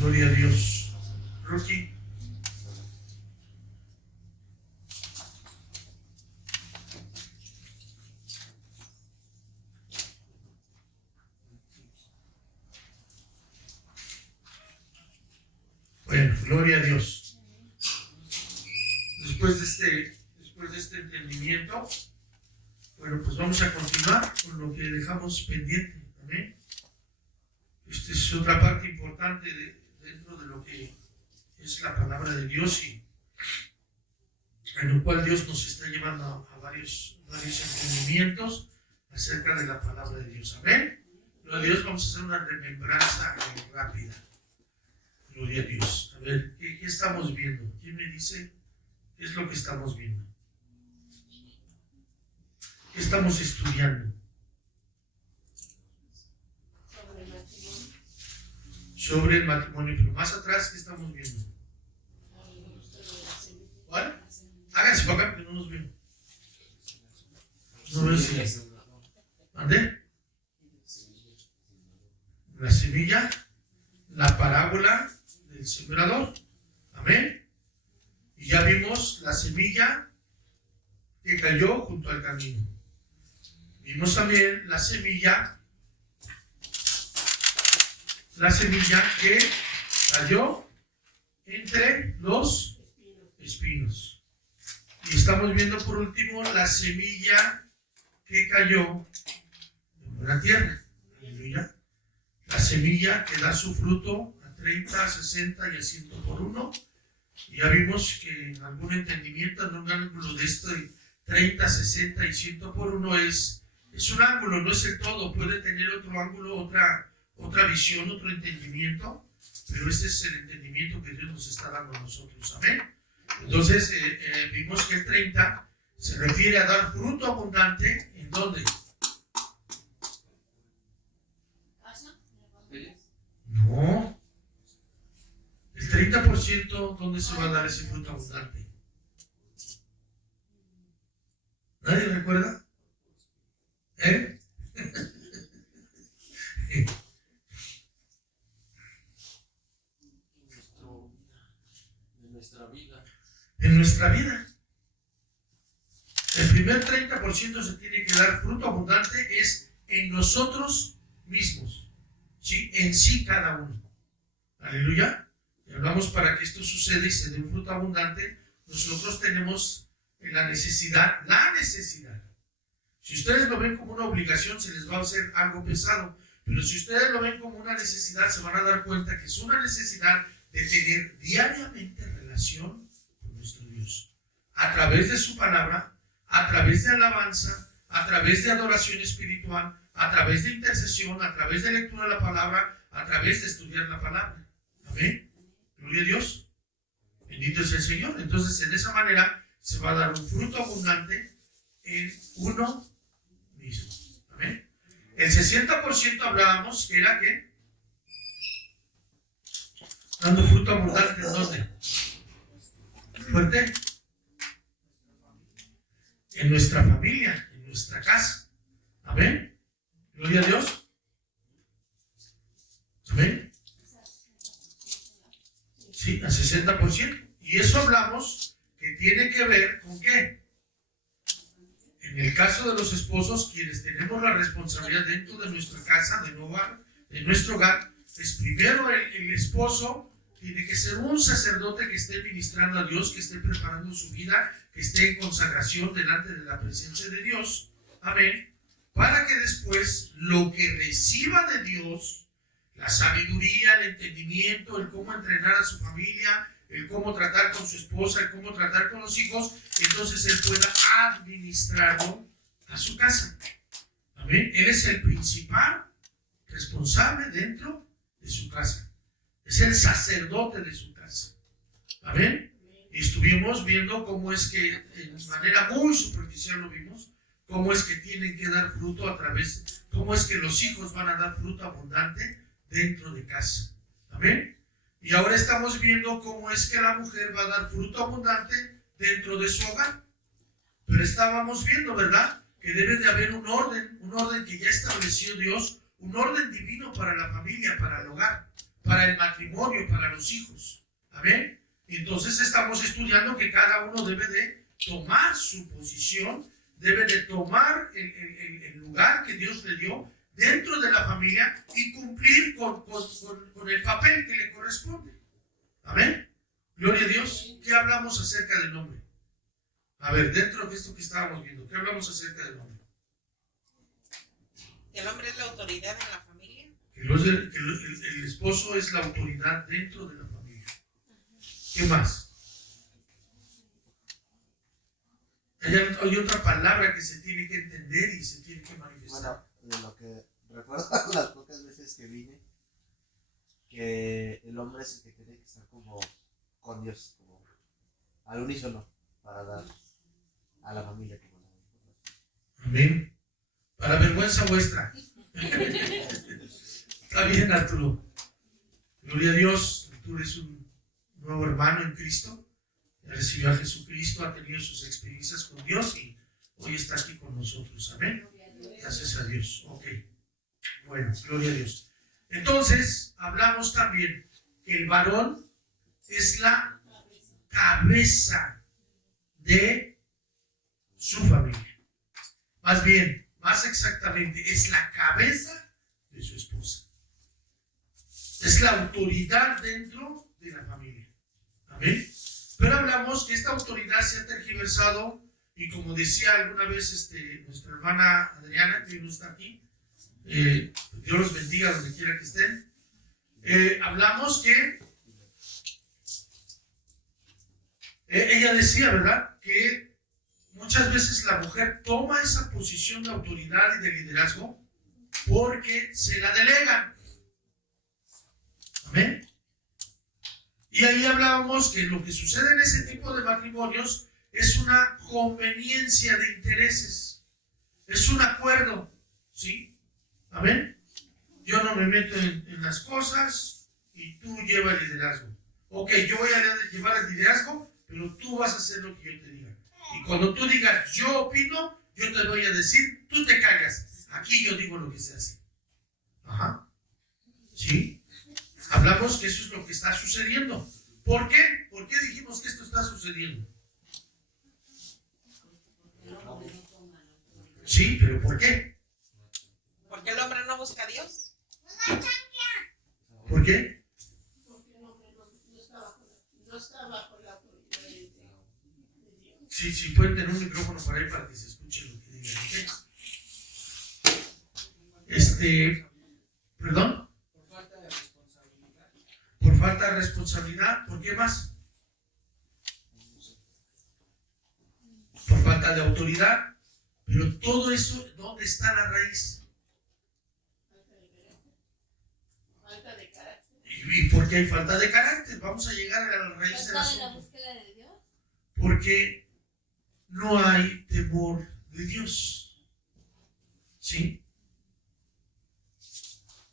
Gloria a Dios. Rocky. Bueno, gloria a Dios. Después de este entendimiento, bueno, pues vamos a continuar con lo que dejamos pendiente. Amén. Esta es otra parte importante dentro de lo que es la palabra de Dios y en el cual Dios nos está llevando a varios entendimientos acerca de la palabra de Dios. Amén. Gloria a Dios, vamos a hacer una remembranza rápida. Gloria a Dios. A ver, ¿qué estamos viendo? ¿Quién me dice qué es lo que estamos viendo? ¿Qué estamos estudiando? Sobre el matrimonio. Pero más atrás, ¿qué estamos viendo? ¿Cuál? Háganse para acá, que no nos ven. No veo si. ¿Dónde? La semilla, la parábola del sembrador. Amén. Y ya vimos la semilla que cayó junto al camino. Vimos también la semilla que cayó entre los espinos. Y estamos viendo por último la semilla que cayó en buena tierra. Aleluya. La semilla que da su fruto a 30, a 60 y a 100 por uno. Y ya vimos que en algún entendimiento, en un ángulo de este 30, 60 y 100 por uno es un ángulo, no es el todo. Puede tener otro ángulo, otra visión, otro entendimiento, pero este es el entendimiento que Dios nos está dando a nosotros. Amén. Entonces vimos que el 30 se refiere a dar fruto abundante. ¿En dónde? No. El 30%, ¿dónde se va a dar ese fruto abundante? ¿Nadie recuerda? ¿Eh? En nuestra vida. El primer 30% se tiene que dar fruto abundante es en nosotros mismos. ¿Sí? En sí cada uno. Aleluya. Y hablamos para que esto suceda y se dé un fruto abundante. Nosotros tenemos la necesidad. Si ustedes lo ven como una obligación, se les va a hacer algo pesado. Pero si ustedes lo ven como una necesidad, se van a dar cuenta que es una necesidad de tener diariamente relación con nuestro Dios. A través de su palabra, a través de alabanza, a través de adoración espiritual, a través de intercesión, a través de lectura de la palabra, a través de estudiar la palabra. Amén. Gloria a Dios. Bendito es el Señor. Entonces, en esa manera se va a dar un fruto abundante en uno mismo. Amén. El 60% hablábamos que era que dando fruto abundante, ¿en dónde? Fuerte. En nuestra familia, en nuestra casa. Amén. Gloria a Dios. Amén. Sí, al 60%. Y eso hablamos que tiene que ver con ¿qué? En el caso de los esposos, quienes tenemos la responsabilidad dentro de nuestra casa, de nuestro hogar, es primero el esposo tiene que ser un sacerdote que esté ministrando a Dios, que esté preparando su vida, que esté en consagración delante de la presencia de Dios. Amén. Para que después lo que reciba de Dios, la sabiduría, el entendimiento, el cómo entrenar a su familia, el cómo tratar con su esposa, el cómo tratar con los hijos, entonces él pueda administrarlo a su casa. Amén. Él es el principal responsable dentro de su casa. Es el sacerdote de su casa. Amén. Y estuvimos viendo cómo es que, de manera muy superficial lo vimos, cómo es que tienen que dar fruto a través, cómo es que los hijos van a dar fruto abundante dentro de casa. Amén. Y ahora estamos viendo cómo es que la mujer va a dar fruto abundante dentro de su hogar. Pero estábamos viendo, ¿verdad?, que debe de haber un orden que ya estableció Dios, un orden divino para la familia, para el hogar. para el matrimonio, para los hijos. Amén. Entonces estamos estudiando que cada uno debe de tomar su posición, debe de tomar el lugar que Dios le dio dentro de la familia y cumplir con el papel que le corresponde. Amén. Gloria a Dios. ¿Qué hablamos acerca del nombre? A ver, dentro de esto que estábamos viendo, ¿qué hablamos acerca del nombre? El hombre es la autoridad en la familia. Que el esposo es la autoridad dentro de la familia. ¿Qué más? Hay otra palabra que se tiene que entender y se tiene que manifestar. Bueno, de lo que recuerdo las pocas veces que vine, que el hombre es el que tiene que estar como con Dios, como al unísono, para dar a la familia como la. Amén. Para vergüenza vuestra. Está bien, Arturo. Gloria a Dios. Arturo es un nuevo hermano en Cristo. Recibió a Jesucristo, ha tenido sus experiencias con Dios y hoy está aquí con nosotros. Amén. Gracias a Dios. Ok. Bueno, gloria a Dios. Entonces, hablamos también que el varón es la cabeza de su familia. Más bien, más exactamente, es la cabeza de su esposa. Es la autoridad dentro de la familia. Amén. Pero hablamos que esta autoridad se ha tergiversado y como decía alguna vez nuestra hermana Adriana, que no está aquí, Dios los bendiga donde quiera que estén, hablamos que ella decía, ¿verdad?, que muchas veces la mujer toma esa posición de autoridad y de liderazgo porque se la delegan. Amén. Y ahí hablábamos que lo que sucede en ese tipo de matrimonios es una conveniencia de intereses, es un acuerdo, ¿sí? Amén. Yo no me meto en las cosas y tú lleva el liderazgo. Ok, yo voy a llevar el liderazgo, pero tú vas a hacer lo que yo te diga. Y cuando tú digas yo opino, yo te voy a decir, tú te callas. Aquí yo digo lo que se hace. Ajá. ¿Sí? Hablamos que eso es lo que está sucediendo. ¿Por qué? ¿Por qué dijimos que esto está sucediendo? Sí, pero ¿por qué? Porque el hombre no busca a Dios. ¿Por qué? Porque el hombre no está bajo la autoridad de Dios. Sí, pueden tener un micrófono por ahí para que se escuche lo que digan. ¿Ok? ¿Perdón? Por falta de responsabilidad. ¿Por qué más? Por falta de autoridad. Pero todo eso, ¿dónde está la raíz? Falta de carácter. ¿Y por qué hay falta de carácter? Vamos a llegar a la raíz del ¿Falta de la asunto. búsqueda de Dios? Porque no hay temor de Dios. ¿Sí?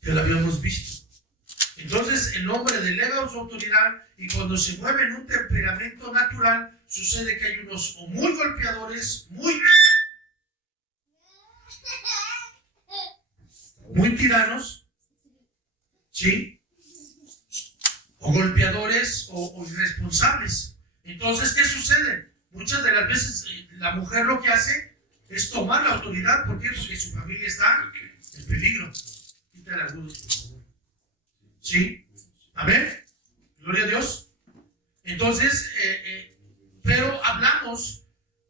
Ya lo habíamos visto. Entonces el hombre delega su autoridad y cuando se mueve en un temperamento natural, sucede que hay unos o muy golpeadores, muy tiranos, ¿sí? O golpeadores o irresponsables. Entonces, ¿qué sucede? Muchas de las veces la mujer lo que hace es tomar la autoridad. ¿Por qué? Porque su familia está en peligro. Quítale agudos, por favor. ¿Sí? Amén. Gloria a Dios. Entonces, pero hablamos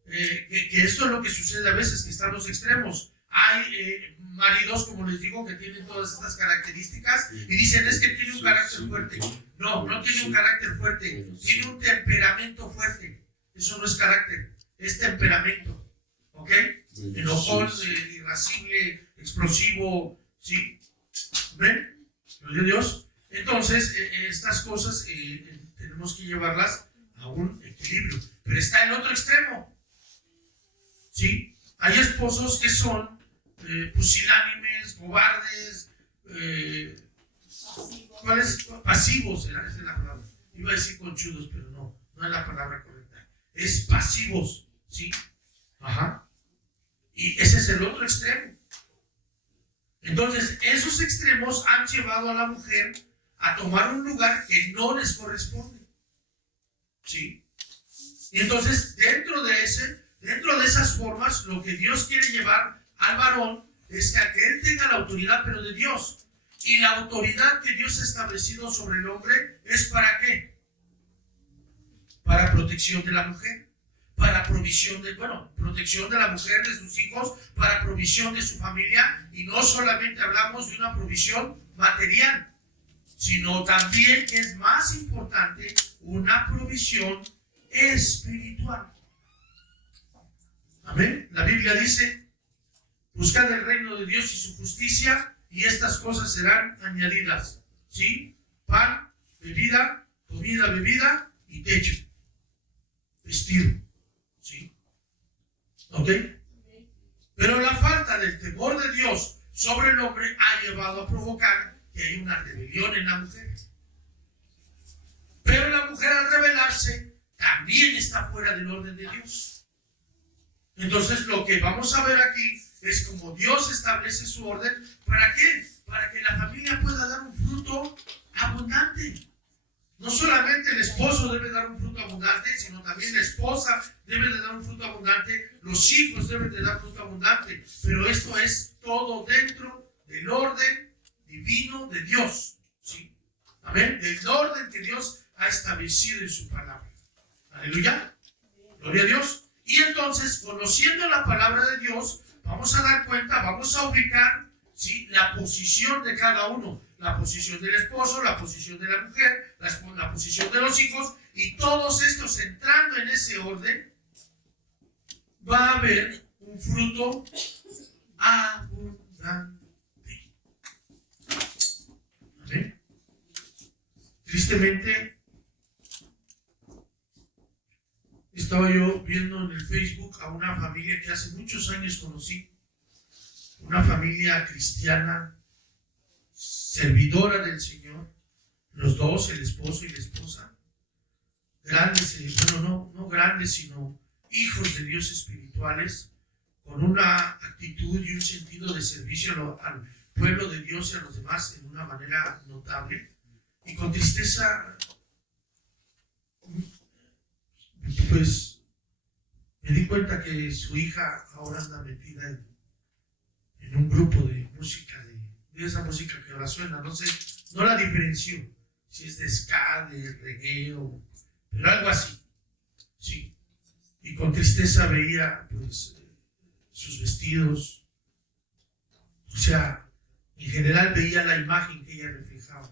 que esto es lo que sucede a veces, que están los extremos. Hay maridos, como les digo, que tienen todas estas características y dicen, es que tiene un carácter fuerte. No, no tiene un carácter fuerte, tiene un temperamento fuerte. Eso no es carácter, es temperamento. ¿Ok? Enojón, irascible, explosivo, ¿sí? ¿Ven? Gloria a Dios. Entonces, estas cosas tenemos que llevarlas a un equilibrio. Pero está el otro extremo. ¿Sí? Hay esposos que son pusilánimes, cobardes, ¿cuál es? Pasivos, esa es la palabra. Iba a decir conchudos, pero no es la palabra correcta. Es pasivos, ¿sí? Ajá. Y ese es el otro extremo. Entonces, esos extremos han llevado a la mujer a tomar un lugar que no les corresponde. ¿Sí? Y entonces, dentro de esas formas, lo que Dios quiere llevar al varón es que él tenga la autoridad, pero de Dios. Y la autoridad que Dios ha establecido sobre el hombre es ¿para qué? Para protección de la mujer, para protección de la mujer, de sus hijos, para provisión de su familia. Y no solamente hablamos de una provisión material, sino también, que es más importante, una provisión espiritual. Amén. La Biblia dice: buscad el reino de Dios y su justicia, y estas cosas serán añadidas. ¿Sí? Pan, bebida, comida, bebida y techo, vestido. ¿Sí? ¿Ok? Pero la falta del temor de Dios sobre el hombre ha llevado a provocar que hay una rebelión en la mujer. Pero la mujer, al rebelarse, también está fuera del orden de Dios. Entonces, lo que vamos a ver aquí es como Dios establece su orden. ¿Para qué? Para que la familia pueda dar un fruto abundante. No solamente el esposo debe dar un fruto abundante, sino también la esposa debe de dar un fruto abundante, los hijos deben de dar fruto abundante. Pero esto es todo dentro del orden divino de Dios. ¿Sí? Amén. Del orden que Dios ha establecido en su palabra. Aleluya. Gloria a Dios. Y entonces, conociendo la palabra de Dios, vamos a dar cuenta, vamos a ubicar, ¿sí?, la posición de cada uno. La posición del esposo, la posición de la mujer, la posición de los hijos, y todos estos entrando en ese orden, va a haber un fruto abundante. ¿Amén? Tristemente, estaba yo viendo en el Facebook a una familia que hace muchos años conocí, una familia cristiana, servidora del Señor, los dos, el esposo y la esposa, grandes, no grandes, sino hijos de Dios espirituales, con una actitud y un sentido de servicio al pueblo de Dios y a los demás en una manera notable. Y con tristeza, pues me di cuenta que su hija ahora anda metida en un grupo de música, de esa música que ahora suena, no sé, no la diferenció, si es de ska, de reggae, pero algo así, sí. Y con tristeza veía, pues, sus vestidos, o sea, en general veía la imagen que ella reflejaba,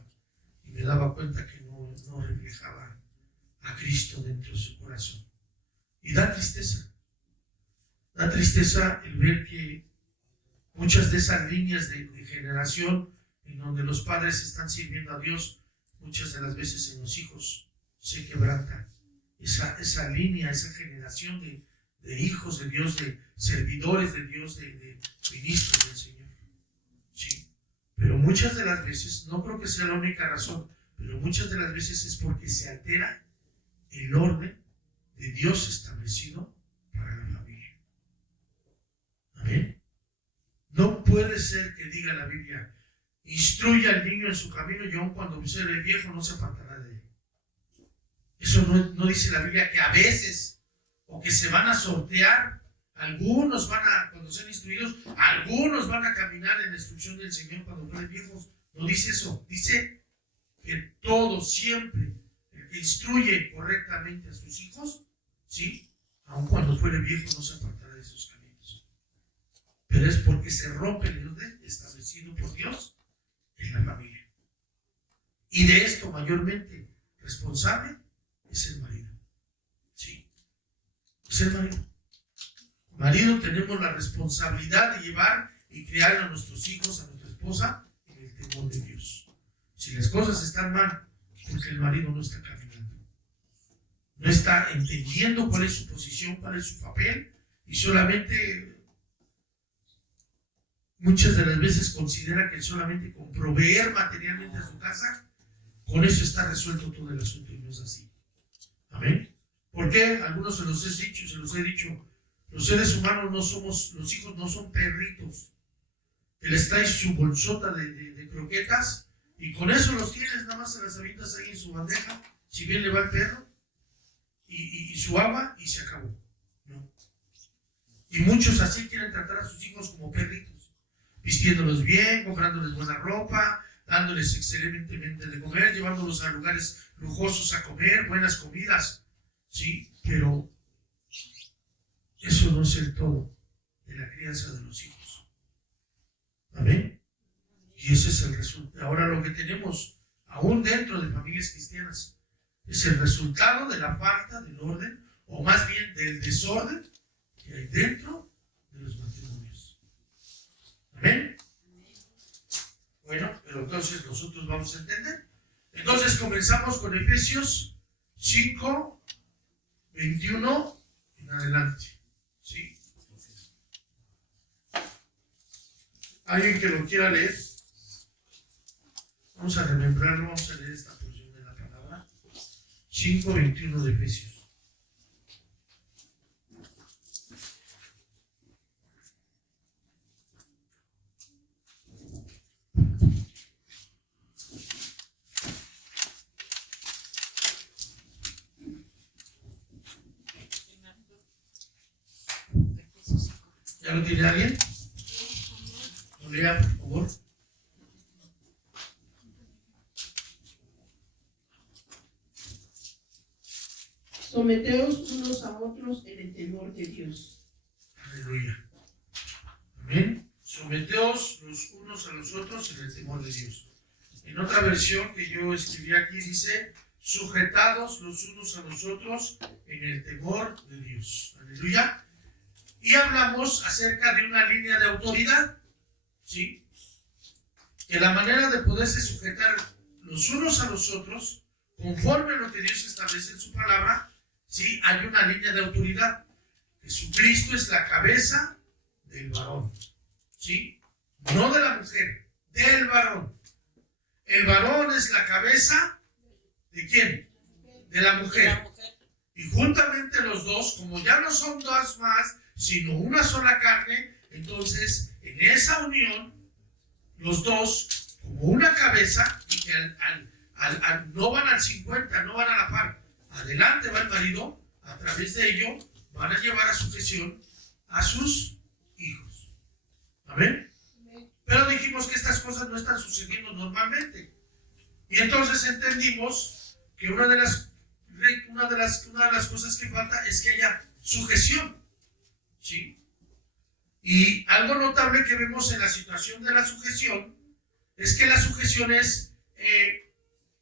y me daba cuenta que no reflejaba a Cristo dentro de su corazón. Y da tristeza el ver que muchas de esas líneas de generación en donde los padres están sirviendo a Dios, muchas de las veces en los hijos se quebranta esa línea, esa generación de hijos de Dios, de servidores de Dios, de ministros del Señor. Sí. Pero muchas de las veces, no creo que sea la única razón, pero muchas de las veces es porque se altera el orden de Dios establecido para la familia. Amén. No puede ser que diga la Biblia: instruya al niño en su camino y aun cuando sea viejo no se apartará de él. Eso no dice la Biblia que a veces, o que se van a sortear, algunos cuando sean instruidos, algunos van a caminar en la instrucción del Señor cuando fueren viejos. No dice eso, dice que todos, siempre, el que instruye correctamente a sus hijos, ¿sí?, aun cuando fuere viejo no se apartará de sus caminos. Pero es porque se rompe el orden establecido por Dios en la familia. Y de esto mayormente responsable es el marido. Sí, es el marido. Marido, tenemos la responsabilidad de llevar y criar a nuestros hijos, a nuestra esposa, en el temor de Dios. Si las cosas están mal, porque el marido no está caminando, no está entendiendo cuál es su posición, cuál es su papel, y solamente muchas de las veces considera que solamente con proveer materialmente a su casa, con eso está resuelto todo el asunto, y no es así. Amén. ¿Por qué? Algunos se los he dicho, los seres humanos no somos, los hijos no son perritos que les traes su bolsota de croquetas Y con eso los tienes, nada más se las avientas ahí en su bandeja, si bien le va el perro, y su agua, y se acabó. No. Y muchos así quieren tratar a sus hijos como perritos, vistiéndolos bien, comprándoles buena ropa, dándoles excelentemente de comer, llevándolos a lugares lujosos a comer, buenas comidas, ¿sí? Pero eso no es el todo de la crianza de los hijos. ¿Amén? Y ese es el resultado. Ahora lo que tenemos, aún dentro de familias cristianas, es el resultado de la falta del orden, o más bien del desorden que hay dentro de los matrimonios. ¿Amén? Bueno, pero entonces nosotros vamos a entender. Entonces comenzamos con Efesios 5, 21 en adelante. ¿Sí? ¿Alguien que lo quiera leer? Vamos a remembrarlo, vamos a leer esta porción de la palabra. 5, 21 de Efesios. ¿Ya lo tiene alguien? ¿Lo lea, por favor? Someteos unos a otros en el temor de Dios. Aleluya. Amén. Someteos los unos a los otros en el temor de Dios. En otra versión que yo escribí aquí dice, sujetados los unos a los otros en el temor de Dios. Aleluya. Y hablamos acerca de una línea de autoridad, ¿sí? Que la manera de poderse sujetar los unos a los otros, conforme a lo que Dios establece en su palabra, ¿sí? Hay una línea de autoridad. Jesucristo es la cabeza del varón, ¿sí? No de la mujer, del varón. El varón es la cabeza ¿de quién? De la mujer. Y juntamente los dos, como ya no son dos más, sino una sola carne, entonces en esa unión, los dos, como una cabeza, y que no van al 50, no van a la par. Adelante va el marido, a través de ello van a llevar a sujeción a sus hijos. ¿Amén? Pero dijimos que estas cosas no están sucediendo normalmente. Y entonces entendimos que una de las cosas que falta es que haya sujeción. ¿Sí? Y algo notable que vemos en la situación de la sujeción es que la sujeción es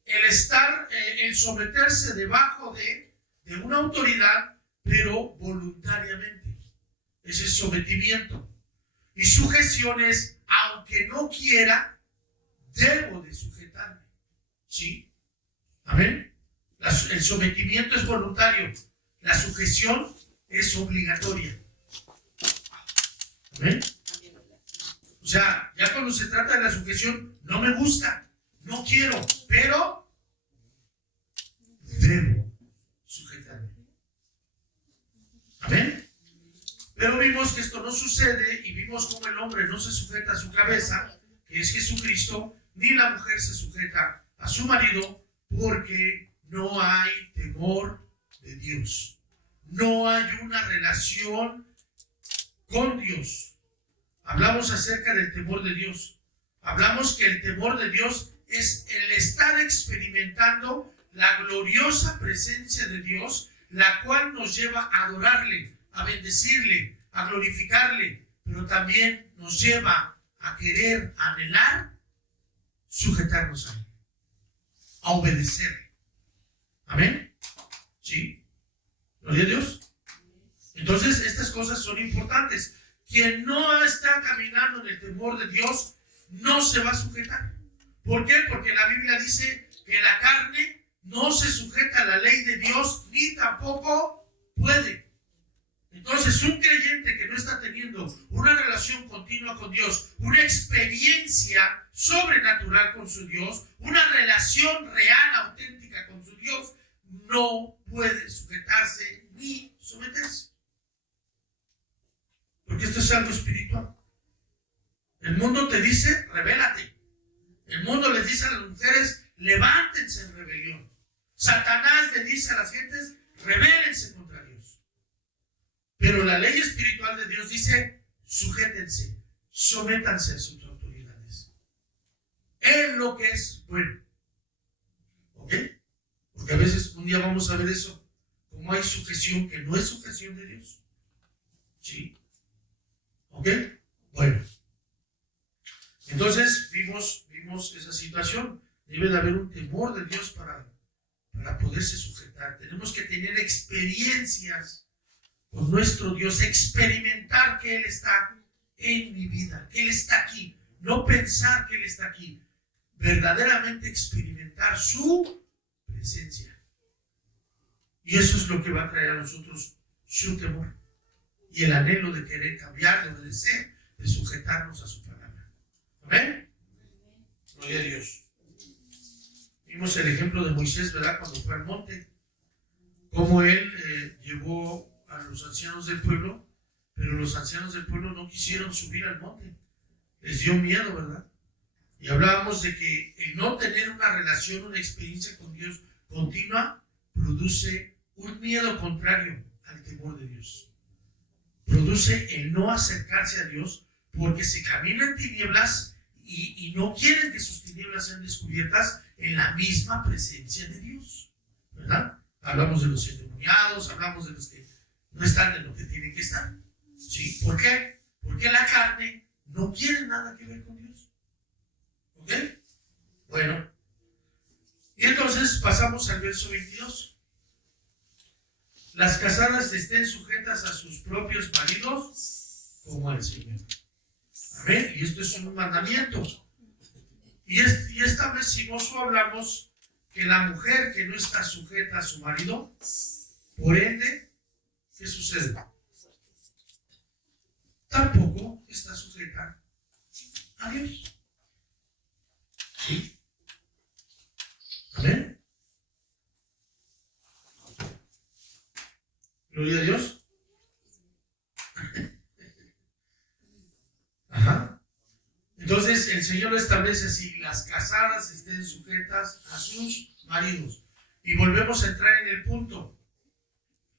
el someterse debajo de una autoridad, pero voluntariamente. Ese es sometimiento. Y sujeción es, aunque no quiera, debo de sujetarme. ¿Sí? ¿Amén? El sometimiento es voluntario. La sujeción es obligatoria. ¿Amén? O sea, ya cuando se trata de la sujeción, no me gusta, no quiero, pero debo sujetarme. ¿Amén? Pero vimos que esto no sucede y vimos cómo el hombre no se sujeta a su cabeza, que es Jesucristo, ni la mujer se sujeta a su marido, porque no hay temor de Dios. No hay una relación con Dios. Hablamos acerca del temor de Dios. Hablamos que el temor de Dios es el estar experimentando la gloriosa presencia de Dios, la cual nos lleva a adorarle, a bendecirle, a glorificarle, pero también nos lleva a querer, a anhelar, sujetarnos a él, a obedecerle. ¿Amén? ¿Sí? ¿Gloria a Dios? Entonces, estas cosas son importantes. Quien no está caminando en el temor de Dios, no se va a sujetar. ¿Por qué? Porque la Biblia dice que la carne no se sujeta a la ley de Dios, ni tampoco puede. Entonces, un creyente que no está teniendo una relación continua con Dios, una experiencia sobrenatural con su Dios, una relación real, auténtica con su Dios, no puede sujetarse ni someterse. Porque esto es algo espiritual. El mundo te dice, revélate. El mundo les dice a las mujeres, levántense en rebelión. Satanás le dice a las gentes, rebélense contra Dios. Pero la ley espiritual de Dios dice, sujétense, sométanse a sus autoridades. En lo que es bueno. ¿Ok? Porque a veces un día vamos a ver eso, como hay sujeción que no es sujeción de Dios. ¿Sí? ¿Ok? Bueno. Entonces vimos esa situación. Debe de haber un temor de Dios para poderse sujetar. Tenemos que tener experiencias con nuestro Dios, experimentar que Él está en mi vida, que Él está aquí. No pensar que Él está aquí. Verdaderamente experimentar su presencia. Y eso es lo que va a traer a nosotros su temor y el anhelo de querer cambiar, de obedecer, de sujetarnos a su palabra. ¿Amén? Gloria a Dios. Vimos el ejemplo de Moisés, ¿verdad? Cuando fue al monte, cómo él llevó a los ancianos del pueblo, pero los ancianos del pueblo no quisieron subir al monte. Les dio miedo, ¿verdad? Y hablábamos de que el no tener una relación, una experiencia con Dios continua, produce un miedo contrario al temor de Dios. Produce el no acercarse a Dios porque se camina en tinieblas y no quieren que sus tinieblas sean descubiertas en la misma presencia de Dios, ¿verdad? Hablamos de los endemoniados, hablamos de los que no están en lo que tienen que estar. ¿Sí? ¿Por qué? Porque la carne no quiere nada que ver con Dios. ¿Ok? Bueno. Y entonces pasamos al verso 22. Las casadas estén sujetas a sus propios maridos como al Señor. Amén. Y esto es un mandamiento. Y establecimos o hablamos que la mujer que no está sujeta a su marido, por ende, ¿qué sucede? Tampoco está sujeta a Dios. ¿Sí? Amén. Gloria a Dios. Ajá. Entonces el Señor lo establece así: las casadas estén sujetas a sus maridos. Y volvemos a entrar en el punto.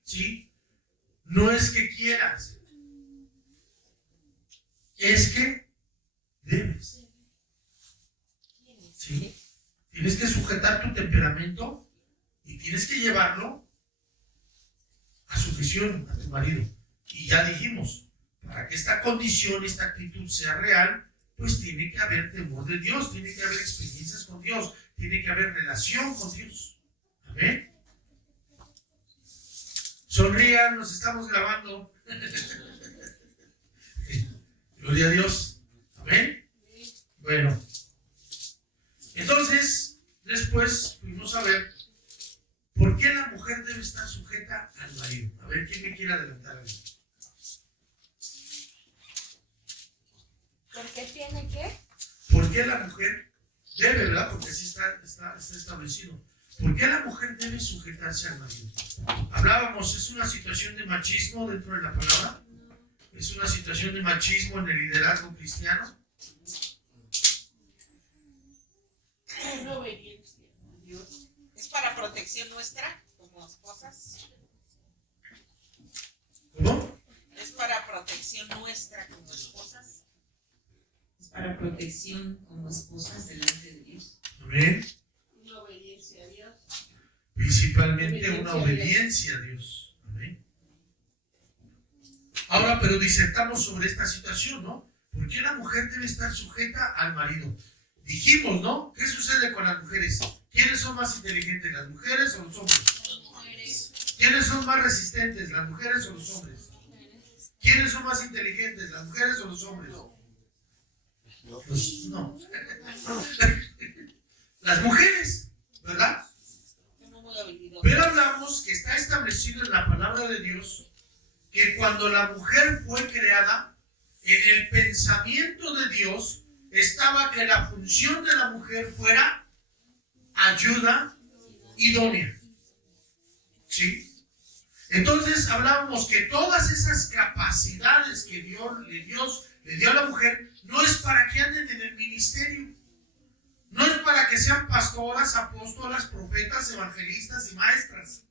¿Sí? No es que quieras, es que debes. ¿Sí? Tienes que sujetar tu temperamento y tienes que llevarlo a sujeción a tu marido. Y ya dijimos, para que esta condición, esta actitud sea real, pues tiene que haber temor de Dios, tiene que haber experiencias con Dios, tiene que haber relación con Dios. Amén. Sonrían, nos estamos grabando. Gloria a Dios. Amén. Bueno. Entonces, después fuimos a ver por qué la mujer debe estar sujeta al marido. A ver, ¿quién me quiere adelantar algo? ¿Por qué tiene que? ¿Por qué la mujer debe, verdad? Porque así está establecido. ¿Por qué la mujer debe sujetarse al marido? Hablábamos, es una situación de machismo dentro de la palabra. Es una situación de machismo en el liderazgo cristiano. Es obediencia a Dios. Es para protección nuestra como esposas. ¿Cómo? Es para protección nuestra como esposas. Es para protección como esposas delante de Dios. Amén. Una obediencia a Dios. Principalmente una obediencia a Dios. Amén. Ahora, pero disertamos sobre esta situación, ¿no? ¿Por qué la mujer debe estar sujeta al marido? Dijimos, ¿no? ¿Qué sucede con las mujeres? ¿Quiénes son más inteligentes, las mujeres o los hombres? ¿Quiénes son más resistentes, las mujeres o los hombres? ¿Quiénes son más inteligentes, las mujeres o los hombres? Pues no. Las mujeres, ¿verdad? Somos muy habilidosos. Pero hablamos que está establecido en la palabra de Dios que cuando la mujer fue creada, en el pensamiento de Dios estaba que la función de la mujer fuera ayuda idónea. ¿Sí? Entonces hablábamos que todas esas capacidades que Dios le dio a la mujer no es para que anden en el ministerio, No es para que sean pastoras, apóstolas, profetas, evangelistas y maestras.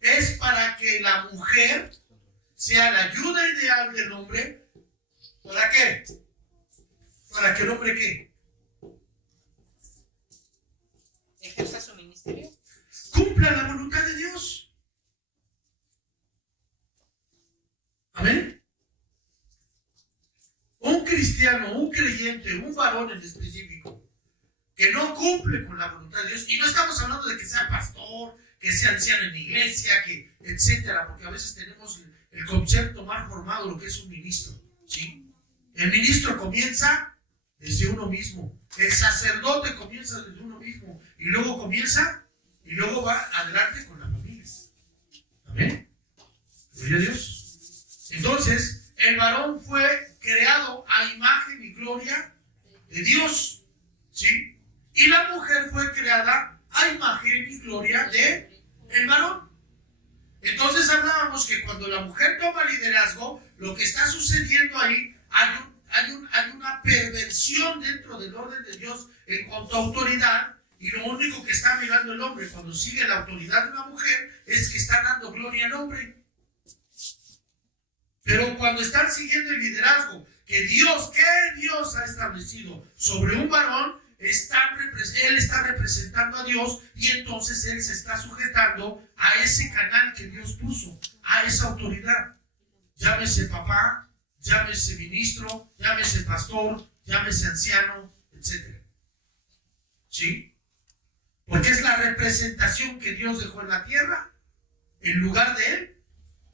Es para que la mujer sea la ayuda ideal del hombre. ¿Para qué? Para que el hombre ¿qué? Ejerza su ministerio. Cumpla la voluntad de Dios. Amén. Un cristiano, un creyente, un varón en específico, que no cumple con la voluntad de Dios, y no estamos hablando de que sea pastor, que sea anciano en la iglesia, que etcétera, porque a veces tenemos el concepto mal formado de lo que es un ministro, ¿sí? El ministro comienza desde uno mismo, el sacerdote comienza desde uno mismo, y luego va adelante con la familia. Amén. Gloria a Dios. Entonces, el varón fue creado a imagen y gloria de Dios, ¿sí? Y la mujer fue creada a imagen y gloria de el varón. Entonces hablábamos que cuando la mujer toma liderazgo, lo que está sucediendo ahí, hay una perversión dentro del orden de Dios en cuanto a autoridad, y lo único que está mirando el hombre cuando sigue la autoridad de una mujer es que está dando gloria al hombre. Pero cuando están siguiendo el liderazgo que Dios ha establecido sobre un varón, él está representando a Dios, y entonces él se está sujetando a ese canal que Dios puso, a esa autoridad. Llámese papá, llámese ministro, llámese pastor, llámese anciano, etc. ¿Sí? Porque es la representación que Dios dejó en la tierra, en lugar de él,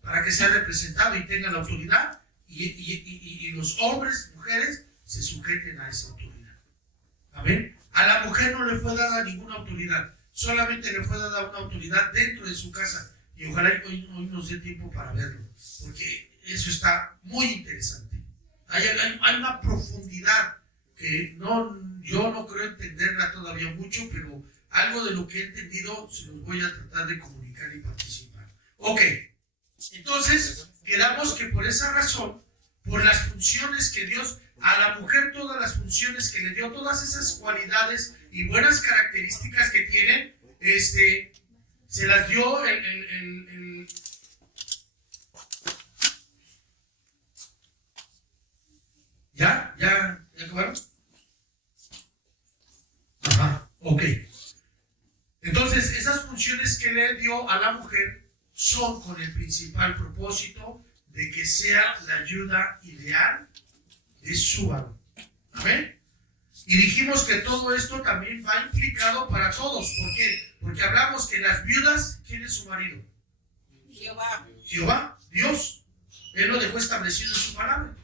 para que sea representado y tenga la autoridad, y los hombres, mujeres, se sujeten a esa autoridad. Amén. A la mujer no le fue dada ninguna autoridad, solamente le fue dada una autoridad dentro de su casa, y ojalá hoy nos dé tiempo para verlo, porque eso está muy interesante. Hay una profundidad que yo no creo entenderla todavía mucho, pero algo de lo que he entendido se los voy a tratar de comunicar y participar. Ok, entonces quedamos que por esa razón, por las funciones que Dios, a la mujer todas las funciones que le dio, todas esas cualidades y buenas características que tienen, se las dio ¿Ya acabaron? Ajá, ok. Entonces, esas funciones que le dio a la mujer son con el principal propósito de que sea la ayuda ideal de su varón. Amén. Y dijimos que todo esto también va implicado para todos. ¿Por qué? Porque hablamos que las viudas, ¿quién es su marido? Jehová, Dios. Él lo dejó establecido en su palabra.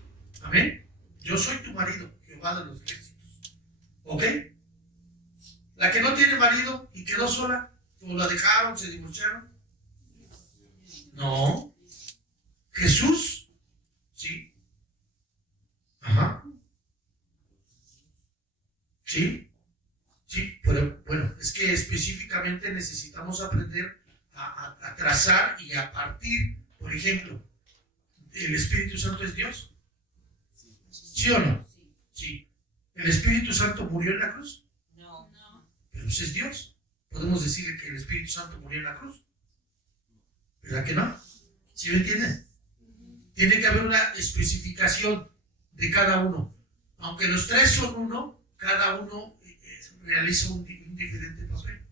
Amén. Yo soy tu marido, Jehová de los ejércitos. ¿Ok? La que no tiene marido y quedó sola, o la dejaron, se divorciaron. No. Jesús, sí. Ajá. Sí. Sí, pero bueno, es que específicamente necesitamos aprender a trazar y a partir. Por ejemplo, ¿el Espíritu Santo es Dios? ¿Sí o no? Sí. ¿El Espíritu Santo murió en la cruz? No. Pero si es Dios, podemos decirle que el Espíritu Santo murió en la cruz. ¿Verdad que no? ¿Sí me entienden? Tiene que haber una especificación de cada uno. Aunque los tres son uno, cada uno realiza un diferente papel.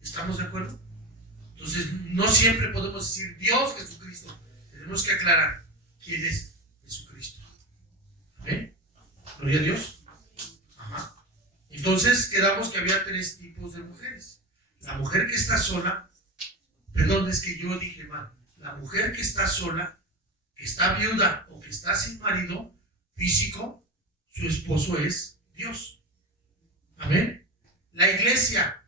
¿Estamos de acuerdo? Entonces, no siempre podemos decir Dios, Jesucristo. Tenemos que aclarar quién es Jesucristo. ¿Amén? Gloria a Dios. Ajá. Entonces, quedamos que había tres tipos de mujeres. La mujer que está sola, perdón, es que yo dije mal. La mujer que está sola, que está viuda o que está sin marido físico, su esposo es Dios. Amén. La iglesia,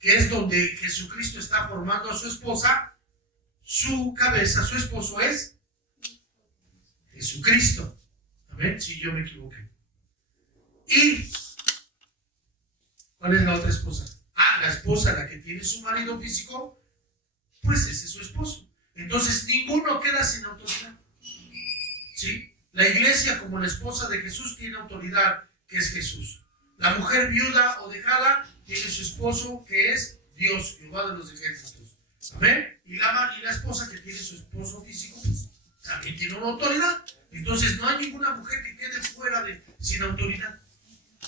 que es donde Jesucristo está formando a su esposa, su cabeza, su esposo es Jesucristo. Amén. Si yo me equivoqué. ¿Y cuál es la otra esposa? La esposa, la que tiene su marido físico, pues ese es su esposo. Entonces ninguno queda sin autoridad. ¿Sí? La iglesia, como la esposa de Jesús, tiene autoridad, que es Jesús. La mujer viuda o dejada tiene su esposo que es Dios, Jehová de los ejércitos. ¿Amén? Y la esposa que tiene su esposo físico, pues, también tiene una autoridad. Entonces no hay ninguna mujer que quede fuera sin autoridad.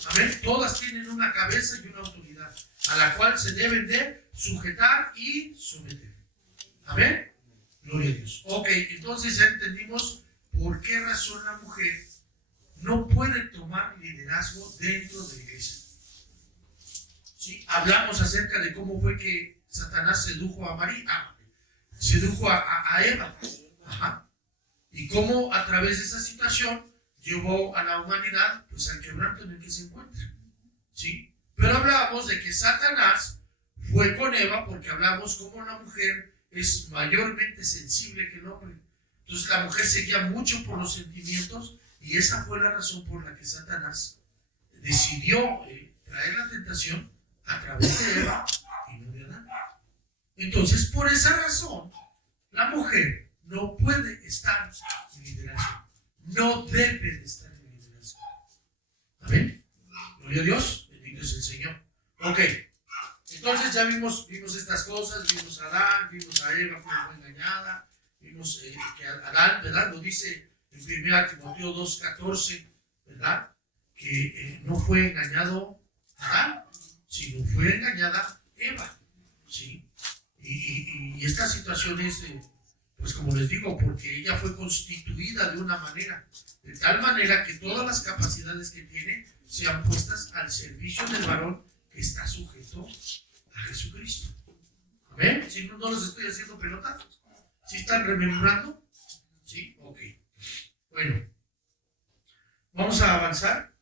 Amén. Todas tienen una cabeza y una autoridad a la cual se deben de sujetar y someter. Amén. Gloria a Dios. Ok, entonces ya entendimos por qué razón la mujer no puede tomar liderazgo dentro de la iglesia. ¿Sí? Hablamos acerca de cómo fue que Satanás sedujo a María, sedujo a Eva. Ajá. Y cómo a través de esa situación llevó a la humanidad pues al quebranto en el que se encuentra. ¿Sí? Pero hablamos de que Satanás fue con Eva porque hablamos cómo la mujer es mayormente sensible que el hombre. Entonces la mujer se guía mucho por los sentimientos y esa fue la razón por la que Satanás decidió traer la tentación a través de Eva y no de Adán. Entonces por esa razón la mujer no puede estar en liderazgo. No debe de estar en liderazgo. Amén. Gloria a Dios. Bendito es el Señor. Ok. Entonces ya vimos estas cosas. Vimos a Adán, vimos a Eva que fue engañada. Vimos que Adán, ¿verdad? Lo dice en 1 Timoteo 2:14, ¿verdad? Que no fue engañado Adán, sino fue engañada Eva. ¿Sí? Y esta situación es... pues como les digo, porque ella fue constituida de una manera, de tal manera que todas las capacidades que tiene sean puestas al servicio del varón que está sujeto a Jesucristo. ¿Amén? Si no los estoy haciendo pelota, ¿sí están rememorando? ¿Sí? Ok. Bueno, vamos a avanzar.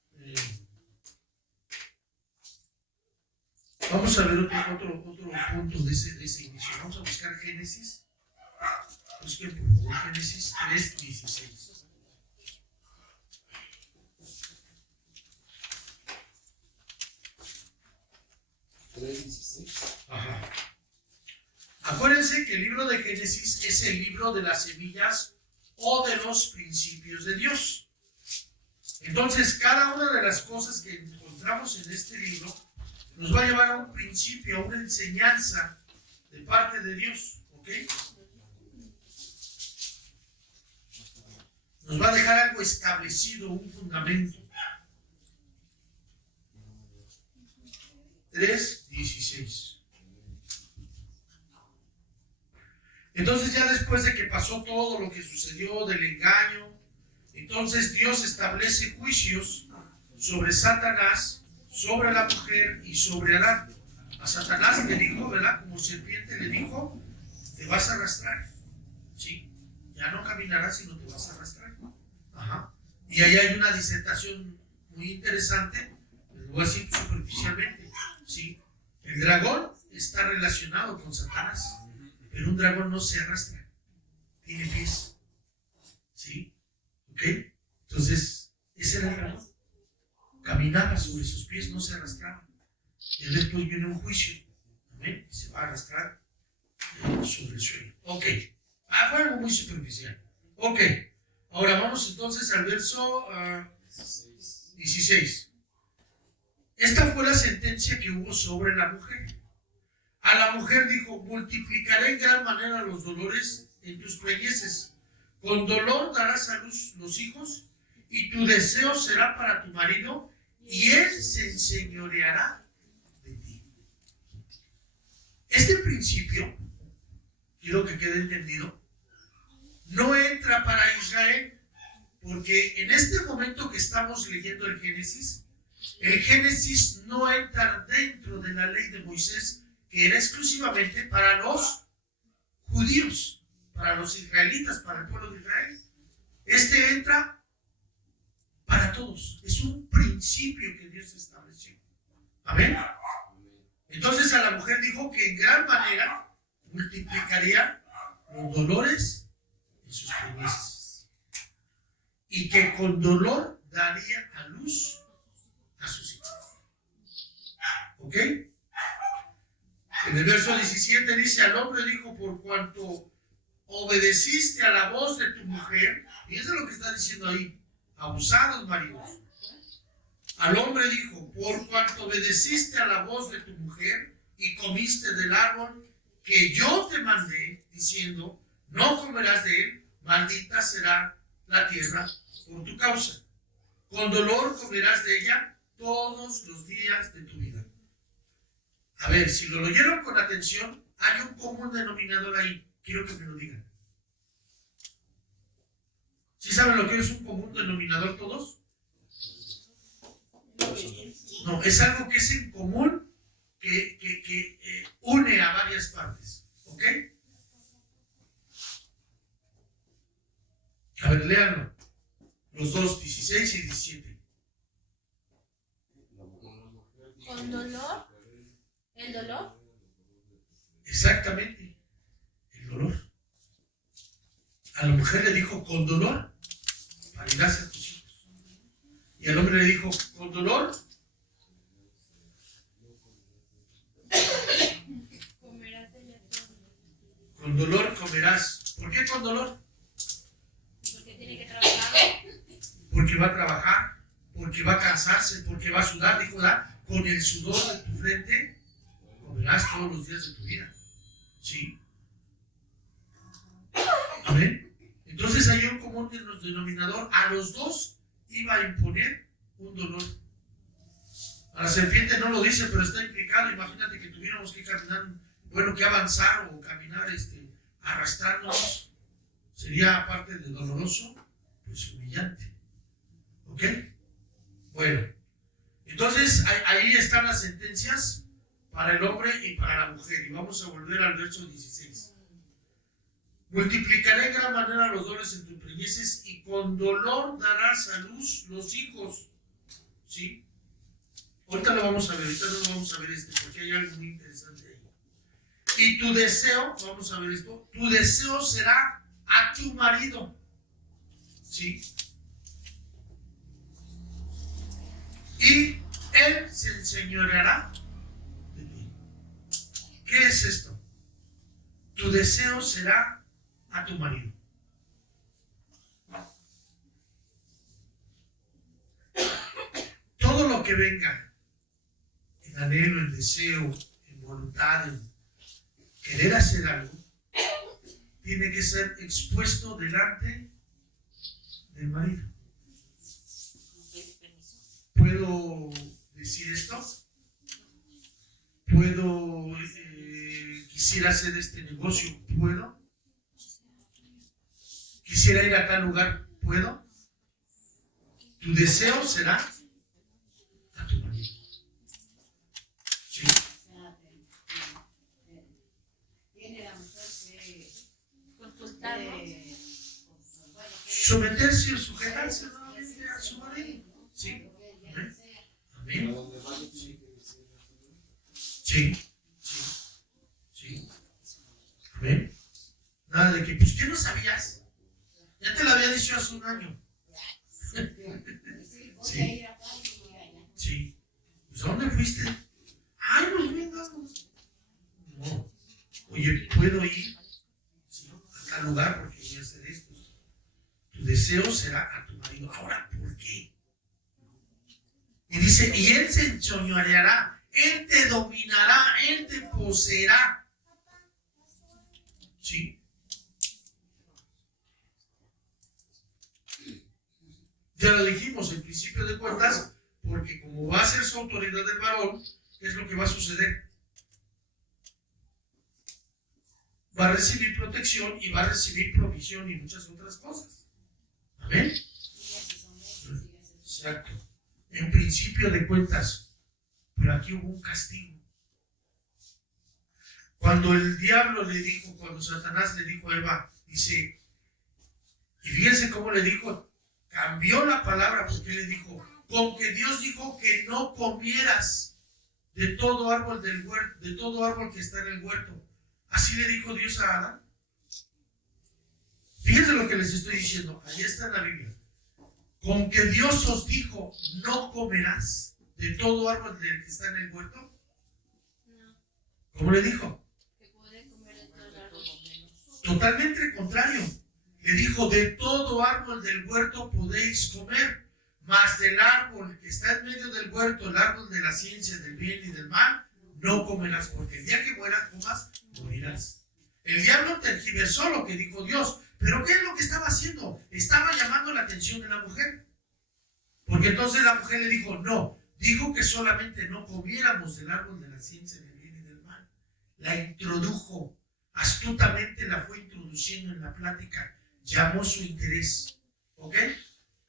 Vamos a ver otro punto de ese inicio. Vamos a buscar Génesis. Busquen por favor Génesis 3:16. Ajá. Acuérdense que el libro de Génesis es el libro de las semillas o de los principios de Dios. Entonces, cada una de las cosas que encontramos en este libro nos va a llevar a un principio, a una enseñanza de parte de Dios. ¿Ok? Nos va a dejar algo establecido, un fundamento. 3:16. Entonces ya después de que pasó todo lo que sucedió del engaño, entonces Dios establece juicios sobre Satanás, sobre la mujer y sobre Adán. A Satanás le dijo, ¿verdad? Como serpiente le dijo, te vas a arrastrar. ¿Sí? Ya no caminarás, sino te vas a arrastrar. Ajá. Y ahí hay una disertación muy interesante, les voy a decir superficialmente. ¿Sí? El dragón está relacionado con Satanás, pero un dragón no se arrastra, tiene pies. ¿Sí? ¿Ok? Entonces, ese era el dragón. Caminaba sobre sus pies, no se arrastraba. Y después viene un juicio. ¿Amén? Y se va a arrastrar sobre el suelo. Ok. Fue algo muy superficial. Ok. Ahora vamos entonces al verso 16. Esta fue la sentencia que hubo sobre la mujer. A la mujer dijo, multiplicaré en gran manera los dolores en tus preñeces. Con dolor darás a luz los hijos, y tu deseo será para tu marido, y él se enseñoreará de ti. Este principio, quiero que quede entendido, no entra para Israel, porque en este momento que estamos leyendo el Génesis no entra dentro de la ley de Moisés, que era exclusivamente para los judíos, para los israelitas, para el pueblo de Israel. Este entra para todos. Es un principio que Dios estableció. Amén. Entonces a la mujer dijo que en gran manera multiplicaría los dolores en sus preñeces, y que con dolor daría a luz a sus hijos. ¿Ok? En el verso 17 dice, al hombre dijo, por cuanto obedeciste a la voz de tu mujer, y eso es lo que está diciendo ahí, abusados maridos, Al hombre dijo, por cuanto obedeciste a la voz de tu mujer y comiste del árbol que yo te mandé, diciendo, no comerás de él, maldita será la tierra por tu causa. Con dolor comerás de ella todos los días de tu vida. A ver, si lo oyeron con atención, hay un común denominador ahí. Quiero que me lo digan. ¿Sí saben lo que es un común denominador todos? No, es algo que es en común que une a varias partes. ¿Ok? A ver, léanlo. Los dos, 16 y 17. Con dolor, el dolor, Exactamente. El dolor. A la mujer le dijo, con dolor, parirás a tus hijos. Y al hombre le dijo, con dolor, comerás de ella todo. con dolor comerás. ¿Por qué con dolor? Porque tiene que trabajar. Porque va a trabajar, porque va a cansarse, porque va a sudar, dijo, ¿verdad? Con el sudor de tu frente comerás todos los días de tu vida. ¿Sí? Amén. Entonces hay un común denominador. A los dos iba a imponer un dolor. A la serpiente no lo dice, pero está implicado. Imagínate que tuviéramos que caminar, bueno, que avanzar o caminar arrastrándonos. Sería, aparte de doloroso, pues humillante. ¿Ok? Bueno, entonces ahí están las sentencias para el hombre y para la mujer. Y vamos a volver al verso 16. Multiplicaré en gran manera los dones en tus preñeces y con dolor darás a luz los hijos. ¿Sí? Ahorita lo vamos a ver, ahorita no lo vamos a ver porque hay algo muy interesante ahí. Y tu deseo, vamos a ver esto, tu deseo será a tu marido. ¿Sí? Y él se enseñoreará de ti. ¿Qué es esto? Tu deseo será a tu marido. Todo lo que venga en anhelo, en deseo, en voluntad, en querer hacer algo, tiene que ser expuesto delante del marido. ¿Puedo decir esto? ¿Puedo, quisiera hacer este negocio? ¿Puedo? ¿Quisiera ir a tal lugar? ¿Puedo? Tu deseo será a tu marido. ¿Sí? Tiene la mujer que Consultarlo. Someterse o sujetarse nuevamente a su marido. ¿Sí? Amén. Amén. Sí. Sí. Amén. Nada de que, pues, ¿qué no sabías? Ya te lo había dicho hace un año. Sí. Sí. Pues, ¿a dónde fuiste? Ay, nos vengamos. No. Oye, ¿puedo ir? Sí, a tal lugar porque voy a hacer esto. Tu deseo será a tu marido. Ahora, ¿por qué? Y dice, y él se enseñoreará, él te dominará, él te poseerá. ¿Sí? Ya lo dijimos, en principio de cuentas, porque como va a ser su autoridad el varón, ¿qué es lo que va a suceder? Va a recibir protección y va a recibir provisión y muchas otras cosas. ¿Amén? Exacto. En principio de cuentas, pero aquí hubo un castigo. Cuando el diablo le dijo, cuando Satanás le dijo a Eva, dice, y fíjense cómo le dijo, cambió la palabra porque le dijo, con que Dios dijo que no comieras de todo árbol del huerto, de todo árbol que está en el huerto. Así le dijo Dios a Adán. Fíjense lo que les estoy diciendo, ahí está en la Biblia. Con que Dios os dijo, no comerás de todo árbol del que está en el huerto. No, ¿Cómo le dijo? que puede comer de todo el árbol. Totalmente contrario. Le dijo, de todo árbol del huerto podéis comer, mas del árbol que está en medio del huerto, el árbol de la ciencia del bien y del mal, no comerás, porque el día que mueras, comas, morirás. El diablo tergiversó lo que dijo Dios, pero ¿qué es lo que estaba haciendo? Estaba llamando la atención de la mujer, porque entonces la mujer le dijo, no, dijo que solamente no comiéramos del árbol de la ciencia del bien y del mal. La introdujo, astutamente la fue introduciendo en la plática, llamó su interés, ¿ok?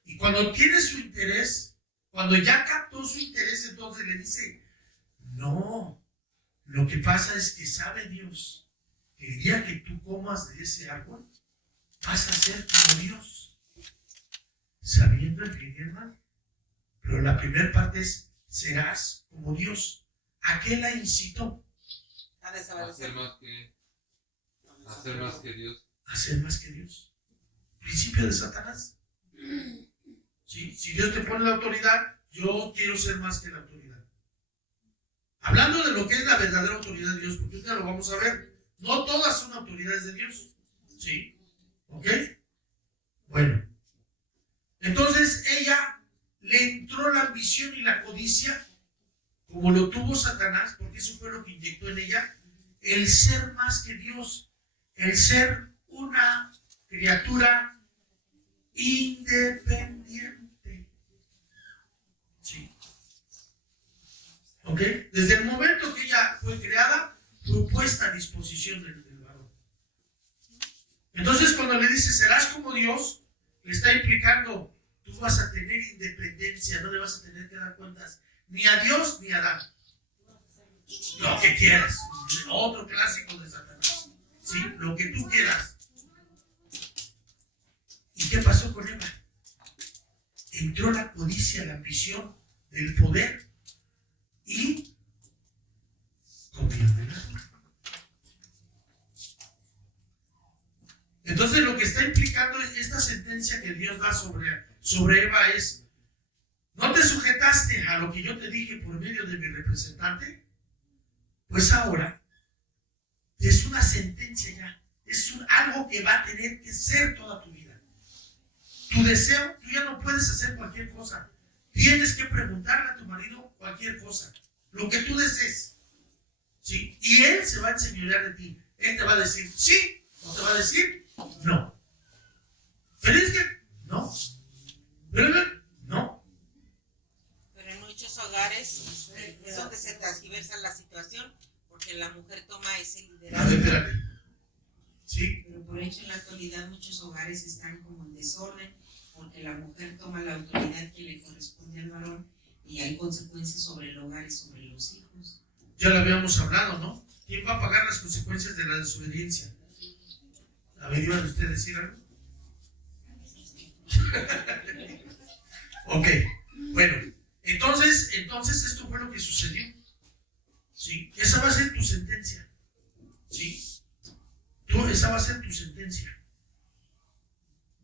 Y cuando tiene su interés, cuando ya captó su interés, entonces le dice, no, lo que pasa es que sabe Dios que el día que tú comas de ese árbol, vas a ser como Dios, sabiendo el bien y el mal. Pero la primera parte es, serás como Dios. ¿A qué la incitó? A desaparecer. Hacer más que Dios. A ser más que Dios. Principio de Satanás. ¿Sí? Si Dios te pone la autoridad, yo quiero ser más que la autoridad. Hablando de lo que es la verdadera autoridad de Dios, porque ya lo vamos a ver. No todas son autoridades de Dios. ¿Sí? ¿Ok? Bueno. Entonces ella le entró la ambición y la codicia, como lo tuvo Satanás, porque eso fue lo que inyectó en ella, el ser más que Dios, el ser una criatura independiente. Sí. ¿Ok? Desde el momento que ella fue creada, fue puesta a disposición del varón. Entonces, cuando le dice, serás como Dios, le está implicando, tú vas a tener independencia, no le vas a tener que dar cuentas ni a Dios ni a Adán. Lo que quieras. Otro clásico de Satanás. ¿Sí? Lo que tú quieras. ¿Y qué pasó con Eva? Entró la codicia, la ambición del poder y comió del árbol. Entonces lo que está implicando esta sentencia que Dios da sobre Eva es, ¿no te sujetaste a lo que yo te dije por medio de mi representante? Pues ahora es una sentencia ya, es algo que va a tener que ser toda tu vida. Tu deseo, tú ya no puedes hacer cualquier cosa. Tienes que preguntarle a tu marido cualquier cosa, lo que tú desees. ¿Sí? Y él se va a enseñorear de ti. Él te va a decir sí, o te va a decir no. ¿Feliz que? No. No. Pero en muchos hogares es donde se transgiversa la situación, porque la mujer toma ese A ver, liderazgo. espérate. ¿Sí? Pero por hecho en la actualidad muchos hogares están como en desorden porque la mujer toma la autoridad que le corresponde al varón y hay consecuencias sobre el hogar y sobre los hijos. Ya lo habíamos hablado, ¿no? ¿Quién va a pagar las consecuencias de la desobediencia? A ver, ¿iban ustedes a decir algo? Ok, bueno, entonces esto fue lo que sucedió. ¿Sí? Esa va a ser tu sentencia. ¿Sí? Esa va a ser tu sentencia.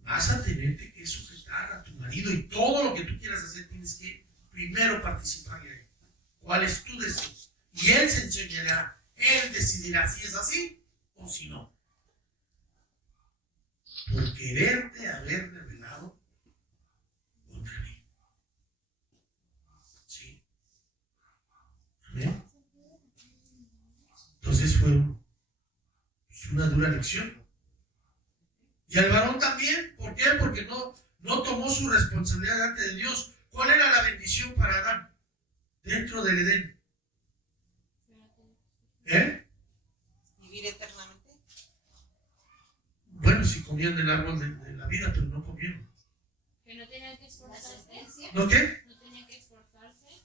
Vas a tenerte que sujetar a tu marido y todo lo que tú quieras hacer tienes que primero participarle a él. ¿Cuál es tu deseo? Y él se enseñará, él decidirá si es así o si no. Por quererte haber revelado contra mí. ¿Sí? ¿Amén? Entonces fue una dura lección. Y al varón también, ¿por qué? Porque no tomó su responsabilidad delante de Dios. ¿Cuál era la bendición para Adán? Dentro del Edén. Vivir eternamente. Bueno, si comían del árbol de la vida, pero no comieron. Que no tenían que esforzarse. ¿No qué? No tenían que esforzarse.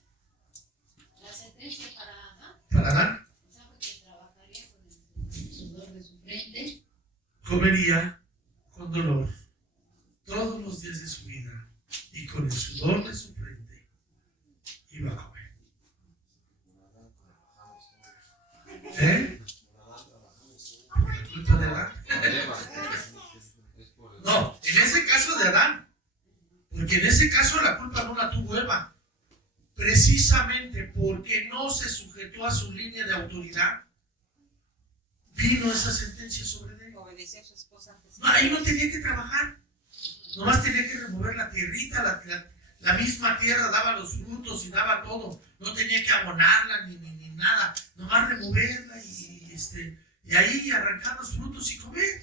La sentencia para Adán. Para Adán, O sea, porque trabajaría con el sudor de su frente. comería con dolor todos los días de su vida y con el sudor de su frente iba a comer. Por la culpa de Adán. No, en ese caso de Adán, porque en ese caso la culpa no la tuvo Eva, precisamente porque no se sujetó a su línea de autoridad, vino esa sentencia sobre él. Obedeció a su esposa antes. No, ahí no tenía que trabajar, nomás tenía que remover la tierrita, La misma tierra daba los frutos y daba todo. No tenía que abonarla ni nada. Nomás removerla y ahí arrancar los frutos y comer.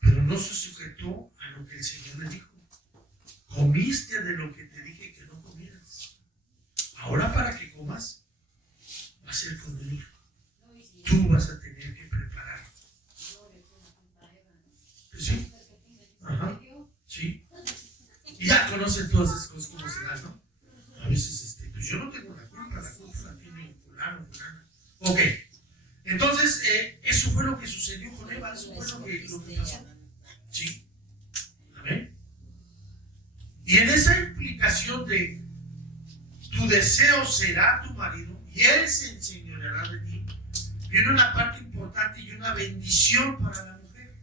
Pero no se sujetó a lo que el Señor le dijo. Comiste de lo que te dije que no comieras. Ahora para que comas, va a ser con el hijo. Tú vas a tener que preparar. ¿Sí? Ajá. ¿Sí? Y ya conocen todas esas cosas como se dan, ¿no? A veces, pues yo no tengo la culpa la tiene fulano, fulana. Ok. Entonces, eso fue lo que sucedió con Eva, eso fue lo que pasó. ¿Sí? Amén. Y en esa implicación de tu deseo será tu marido y él se enseñoreará de ti, viene una parte importante y una bendición para la mujer.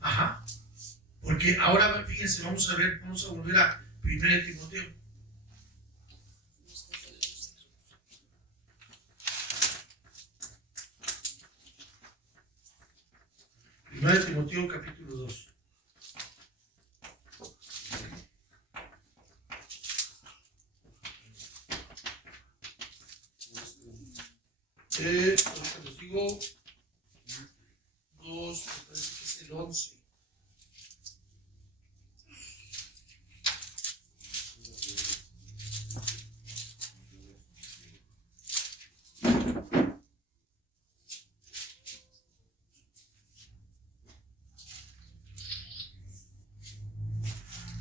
Ajá. Porque ahora, fíjense, vamos a volver a 1 Timoteo. Primera de Timoteo capítulo 2. Ahorita les digo 2, me parece que es el 11.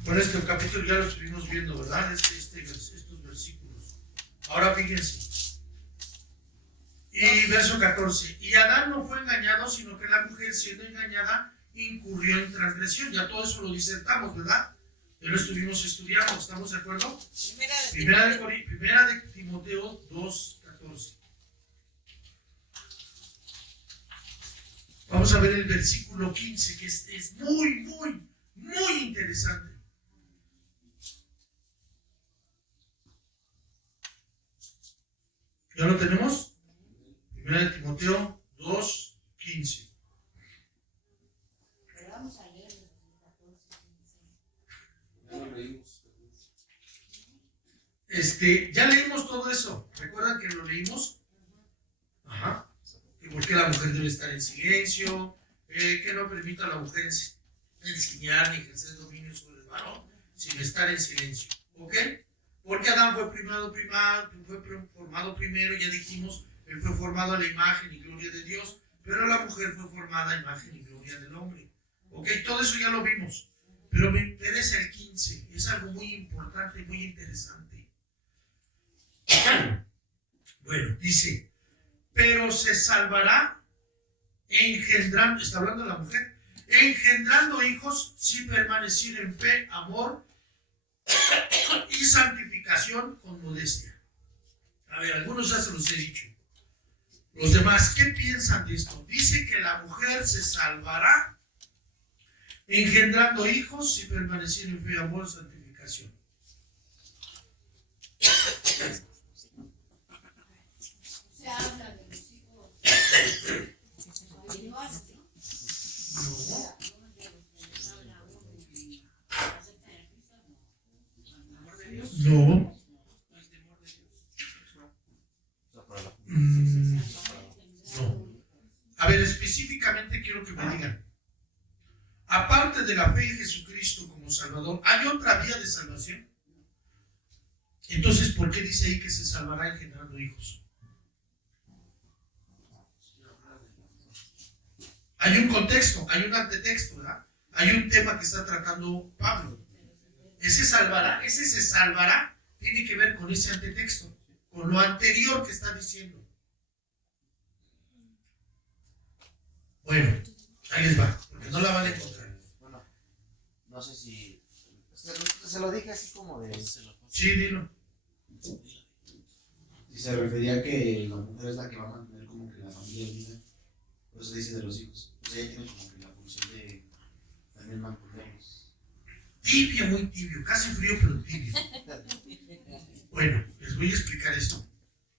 Con este capítulo ya lo estuvimos viendo, ¿verdad? Estos versículos. Ahora fíjense. Y verso 14. Y Adán no fue engañado, sino que la mujer, siendo engañada, incurrió en transgresión. Ya todo eso lo disertamos, ¿verdad? Ya lo estuvimos estudiando, ¿estamos de acuerdo? Primera de Timoteo 2:14. Vamos a ver el versículo 15, que es muy, muy, muy interesante. ¿Ya lo tenemos? 1 Timoteo 2:15. Pero vamos a leer el 14. Ya lo leímos. Ya leímos todo eso. ¿Recuerdan que lo leímos? Ajá. Que por qué la mujer debe estar en silencio, que no permita a la mujer enseñar ni ejercer dominio sobre el varón, sin estar en silencio. ¿Ok? Porque Adán fue formado primero, ya dijimos, él fue formado a la imagen y gloria de Dios, pero la mujer fue formada a imagen y gloria del hombre. Ok, todo eso ya lo vimos, pero me interesa el 15, es algo muy importante, muy interesante. Bueno, dice, pero se salvará engendrando, está hablando la mujer, engendrando hijos si permaneciera en fe, amor y santificación con modestia. A ver, algunos ya se los he dicho. Los demás, ¿qué piensan de esto? Dice que la mujer se salvará engendrando hijos si permaneciera en fe, amor y santificación. Se habla de los hijos espirituales, No. No. A ver, específicamente quiero que me digan. Aparte de la fe en Jesucristo como Salvador, ¿hay otra vía de salvación? Entonces, ¿por qué dice ahí que se salvará engendrando hijos? Hay un contexto, hay un antetexto, ¿verdad? Hay un tema que está tratando Pablo. Ese se salvará, tiene que ver con ese antetexto, con lo anterior que está diciendo. Bueno, ahí les va, porque no la van a encontrar. Bueno, no sé si. Se lo dije así como de. Sí, dilo. Si se refería a que la mujer es la que va a mantener como que la familia unida, por eso dice de los hijos. Pues ella tiene como que la función de también mantenerlos. Tibio, muy tibio, casi frío pero tibio. Bueno, les voy a explicar esto.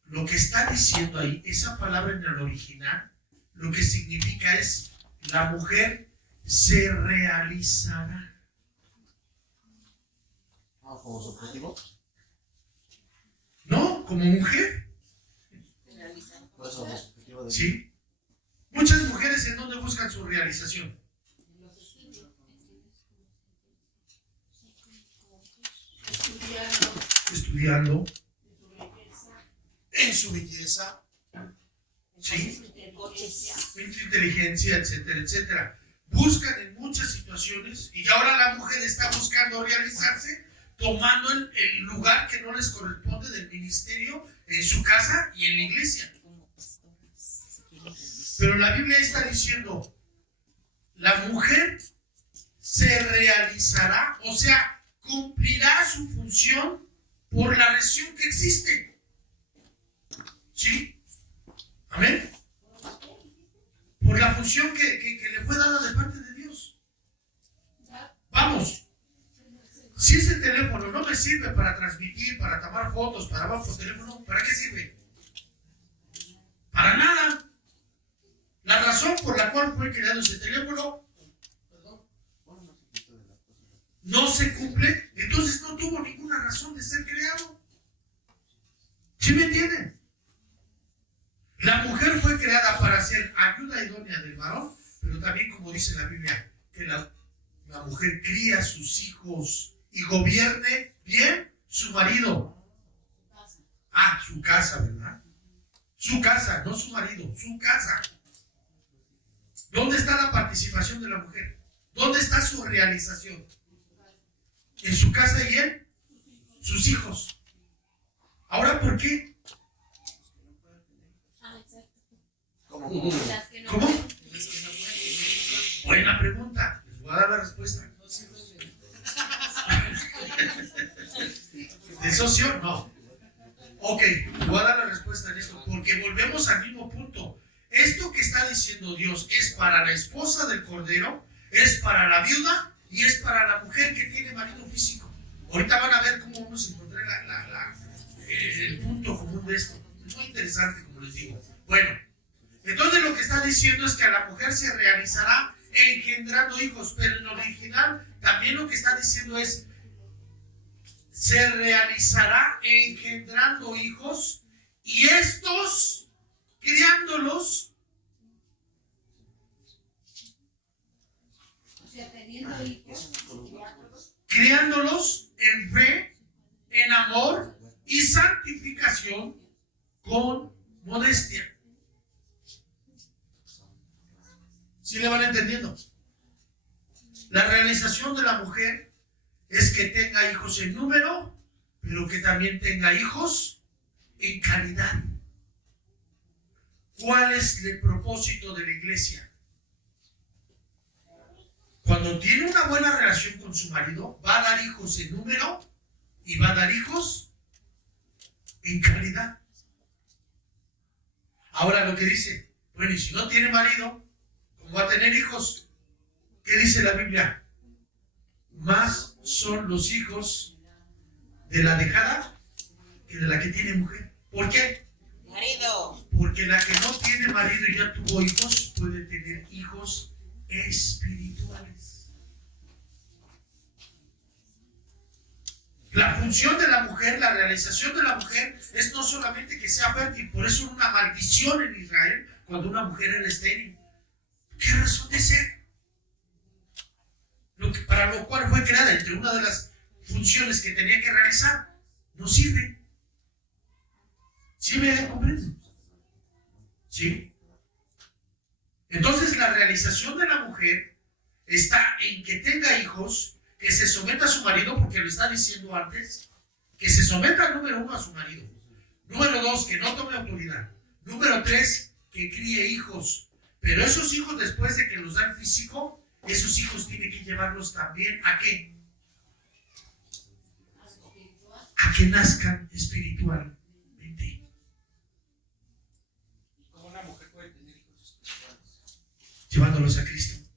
Lo que está diciendo ahí, esa palabra en el original, lo que significa es la mujer se realizará. como su objetivo. No, como mujer, Realizar. Por eso, como su objetivo de ¿sí? Muchas mujeres en donde buscan su realización. Estudiando, Estudiando, en su belleza, ¿sí? Coches. En su inteligencia, etcétera, etcétera. Buscan en muchas situaciones y ahora la mujer está buscando realizarse tomando el lugar que no les corresponde del ministerio en su casa y en la iglesia. Como pastoras. Pero la Biblia está diciendo, la mujer se realizará, o sea, cumplirá su función por la razón que existe. ¿Sí? Amén. Por la función que le fue dada de parte de Dios. Vamos. Si ese teléfono no me sirve para transmitir, para tomar fotos, para hablar por teléfono, ¿para qué sirve? Para nada. La razón por la cual fue creado ese teléfono no se cumple, entonces no tuvo ninguna razón de ser creado. ¿Sí me entienden? La mujer fue creada para ser ayuda idónea del varón, pero también, como dice la Biblia, que la mujer cría a sus hijos y gobierne bien su marido. Ah, su casa, ¿verdad? Su casa, no su marido, su casa. ¿Dónde está la participación de la mujer? ¿Dónde está su realización? En su casa y en sus hijos. Ahora, ¿por qué? ¿Cómo? ¿Cómo? Buena pregunta. Les voy a dar la respuesta. ¿De socio? No. Ok, voy a dar la respuesta en esto, porque volvemos al mismo punto. Esto que está diciendo Dios es para la esposa del Cordero, es para la viuda y es para la mujer que tiene marido físico. Ahorita van a ver cómo vamos a encontrar el punto común de esto. Es muy interesante, como les digo. Bueno, entonces lo que está diciendo es que a la mujer se realizará engendrando hijos, pero en original también lo que está diciendo es se realizará engendrando hijos y estos criándolos, o sea, teniendo hijos, criándolos en fe, en amor y santificación con modestia. ¿Sí le van entendiendo? La realización de la mujer es que tenga hijos en número, pero que también tenga hijos en calidad. ¿Cuál es el propósito de la iglesia? Cuando tiene una buena relación con su marido, va a dar hijos en número y va a dar hijos en calidad. Ahora lo que dice, bueno, y si no tiene marido, ¿cómo va a tener hijos? ¿Qué dice la Biblia? Más son los hijos de la dejada que de la que tiene mujer. ¿Por qué? Marido. Porque la que no tiene marido y ya tuvo hijos puede tener hijos espirituales. La función de la mujer, la realización de la mujer es no solamente que sea fértil, por eso es una maldición en Israel cuando una mujer era estéril. ¿Qué razón de ser? Para lo cual fue creada, entre una de las funciones que tenía que realizar, no sirve. ¿Sí me comprenden? ¿Sí? Entonces la realización de la mujer está en que tenga hijos, que se someta a su marido, porque lo está diciendo antes, que se someta, número 1, a su marido. Número 2, que no tome autoridad. Número 3, que críe hijos. Pero esos hijos, después de que los da el físico, esos hijos tienen que llevarlos también ¿a qué? A que nazcan espiritualmente. ¿Cómo una mujer puede tener hijos espirituales? Llevándolos a Cristo.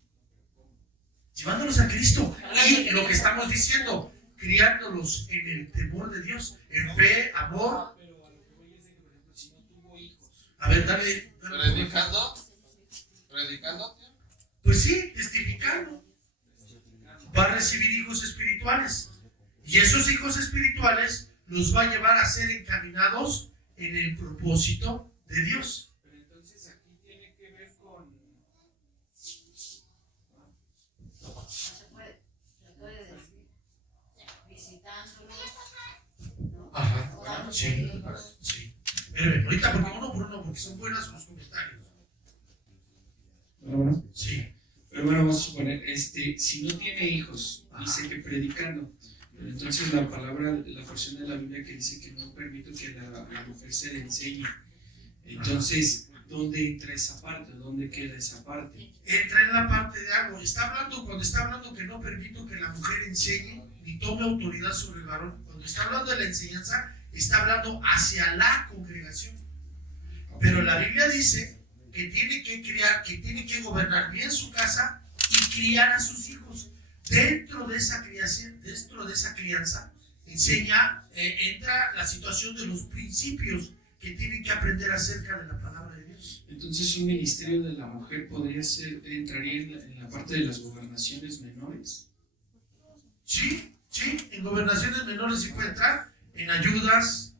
Llevándolos a Cristo. Y lo que estamos diciendo, criándolos en el temor de Dios, en fe, amor. Pero a lo que voy es de que, por ejemplo, si no tuvo hijos. A ver, dale. ¿Predicando? Pues sí, testificando. Va a recibir hijos espirituales. Y esos hijos espirituales los va a llevar a ser encaminados en el propósito de Dios. Pero entonces aquí tiene que ver con. No se puede decir. Visitándolos, ¿no? Ajá, Orando sí, por ellos. sí. Pero ahorita porque uno por uno, porque son buenos los comentarios. Bueno, Sí. pero bueno, vamos a suponer, si no tiene hijos, dice que predicando. Pero entonces la palabra, la porción de la Biblia que dice que no permito que la mujer se le enseñe. Entonces, ¿dónde entra esa parte? ¿Dónde queda esa parte? Entra en la parte de algo. Cuando está hablando que no permito que la mujer enseñe ni tome autoridad sobre el varón, cuando está hablando de la enseñanza, está hablando hacia la congregación. Pero la Biblia dice que tiene que criar, que tiene que gobernar bien su casa y criar a sus hijos. Dentro de esa crianza, entra la situación de los principios que tienen que aprender acerca de la palabra de Dios. Entonces, un ministerio de la mujer entraría en la parte de las gobernaciones menores. Sí, en gobernaciones menores sí puede entrar, en ayudas,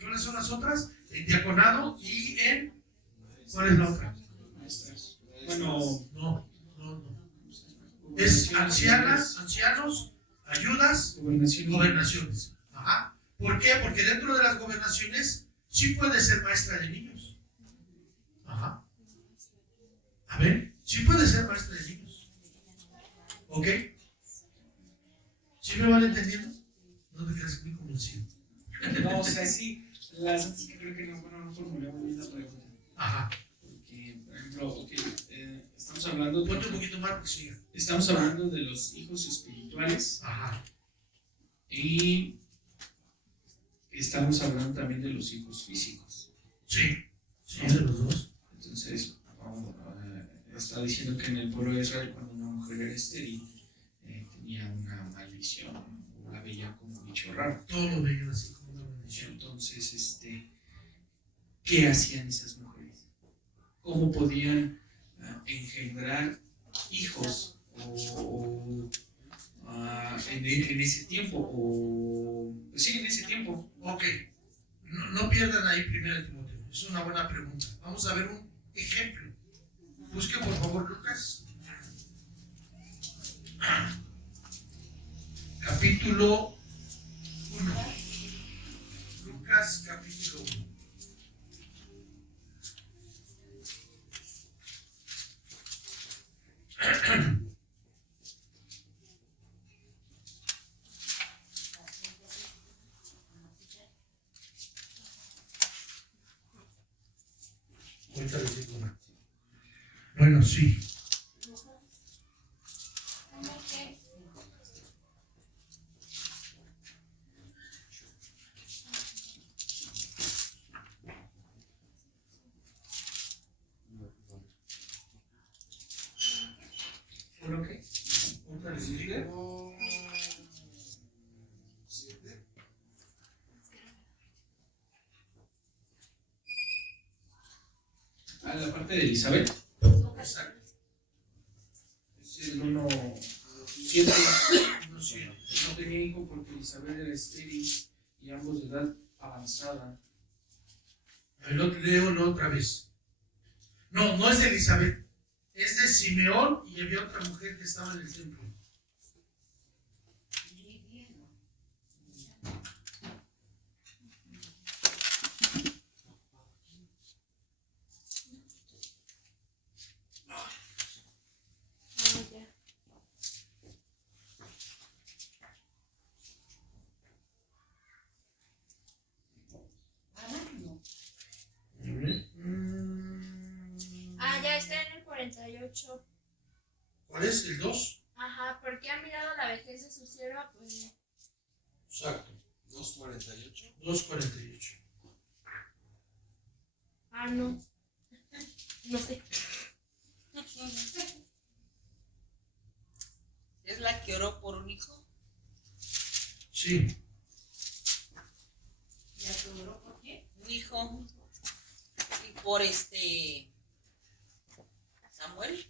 ¿cuáles son las otras? En diaconado y ¿cuál es la otra? Maestras. Bueno, No. Es ancianos, ayudas, gobernaciones. Ajá. ¿Por qué? Porque dentro de las gobernaciones sí puede ser maestra de niños. Ajá. A ver, sí puede ser maestra de niños. ¿Ok? ¿Sí me van entendiendo? No te quedas muy convencido. no, o sea, sí, las antes que creo que no formulamos bien la pregunta. Ajá. Porque, por ejemplo, estamos hablando Ponte un poquito más porque siga. Estamos hablando de los hijos espirituales. Ajá. Y estamos hablando también de los hijos físicos. Sí, de los dos. Entonces, está diciendo que en el pueblo de Israel, cuando una mujer era estéril, tenía una maldición, o la veía como un bicho raro. Todo lo veían así como una bendición. Entonces, ¿qué hacían esas mujeres? ¿Cómo podían engendrar hijos en ese tiempo? Sí, en ese tiempo. Ok, no pierdan ahí 1 Timoteo, es una buena pregunta. Vamos a ver un ejemplo. Busque por favor Lucas, capítulo 1. Lucas, capítulo 1. Ahorita les digo una. Bueno, sí. ¿Por qué? Ahorita les digo. La parte de Elizabeth. Exacto. Es el 1:7. No tenía hijo porque Elizabeth era estéril y ambos de edad avanzada. Ahí lo leo otra vez. No es de Elizabeth. Es de Simeón y había otra mujer que estaba en el templo. Ya está en el 48. ¿Cuál es? ¿El 2? Ajá, porque ha mirado la vejez de su sierva, pues. Exacto. 2:48. 2:48. No. No sé. ¿Es la que oró por un hijo? Sí. ¿Ya te oró por qué? Un hijo. Y por Samuel.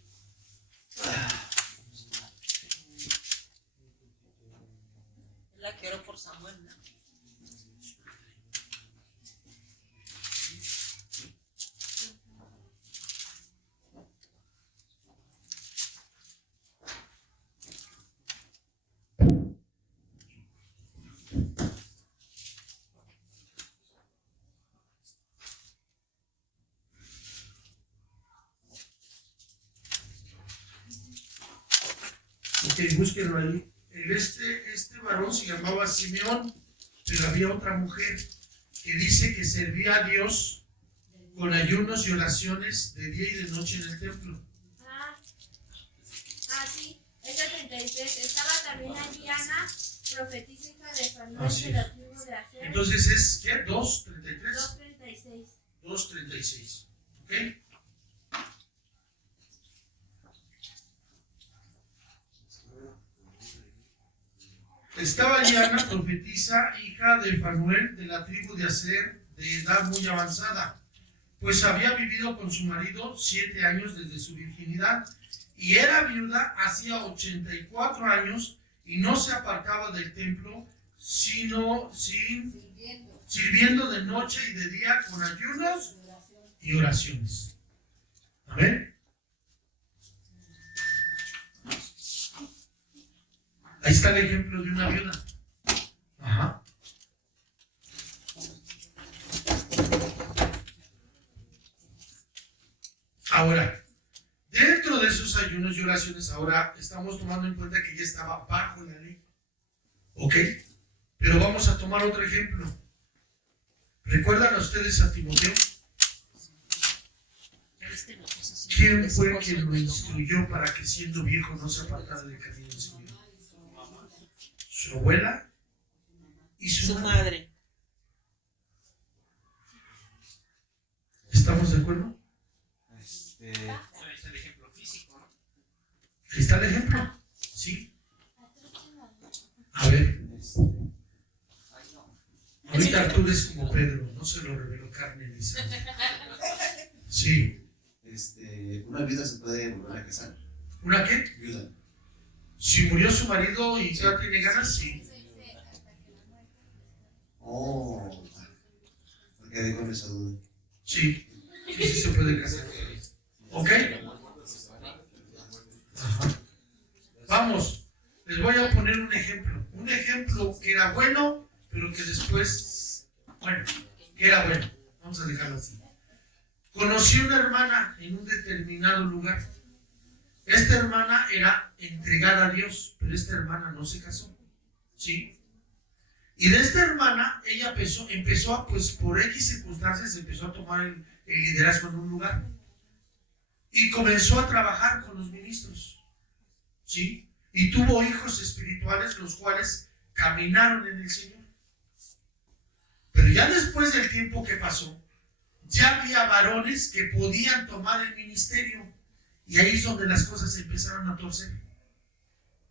búsquenlo ahí. Este varón se llamaba Simeón, pero había otra mujer que dice que servía a Dios con ayunos y oraciones de día y de noche en el templo. Sí, es el 33. Estaba también allí Ana, profetisa hija de Fanuel Así de la tribu de Aser. Entonces es, ¿qué? 2:33. 2:36. 2:36. ¿Ok? Estaba allí Ana, profetisa, hija de Fanuel, de la tribu de Aser, de edad muy avanzada, pues había vivido con su marido 7 años desde su virginidad, y era viuda hacía 84 años, y no se apartaba del templo, sino sirviendo de noche y de día con ayunos y oraciones. Amén. Ahí está el ejemplo de una viuda. Ajá. Ahora, dentro de esos ayunos y oraciones, ahora estamos tomando en cuenta que ella estaba bajo la ley. ¿Ok? Pero vamos a tomar otro ejemplo. ¿Recuerdan a ustedes a Timoteo? ¿Quién fue quien lo instruyó para que siendo viejo no se apartara del camino del Señor? Su abuela y su madre. ¿Estamos de acuerdo? Ahí está el ejemplo físico, ¿no? Ahí está el ejemplo. ¿Sí? A ver. Ahorita Arturo es como Pedro, no se lo reveló carne ni sangre. Sí. Una viuda se puede volver a casar. ¿Una qué? Viuda. Si murió su marido y ya tiene ganas, sí. Oh, me quedé con esa duda. Sí, sí se puede casar. ¿Ok? Ajá. Vamos, les voy a poner un ejemplo. Un ejemplo que era bueno, pero que después, bueno, que era bueno. Vamos a dejarlo así. Conocí una hermana en un determinado lugar. Esta hermana era entregada a Dios, pero esta hermana no se casó. ¿Sí? Y de esta hermana, ella empezó a, pues por X circunstancias, empezó a tomar el liderazgo en un lugar. Y comenzó a trabajar con los ministros. ¿Sí? Y tuvo hijos espirituales, los cuales caminaron en el Señor. Pero ya después del tiempo que pasó, ya había varones que podían tomar el ministerio. Y ahí es donde las cosas se empezaron a torcer.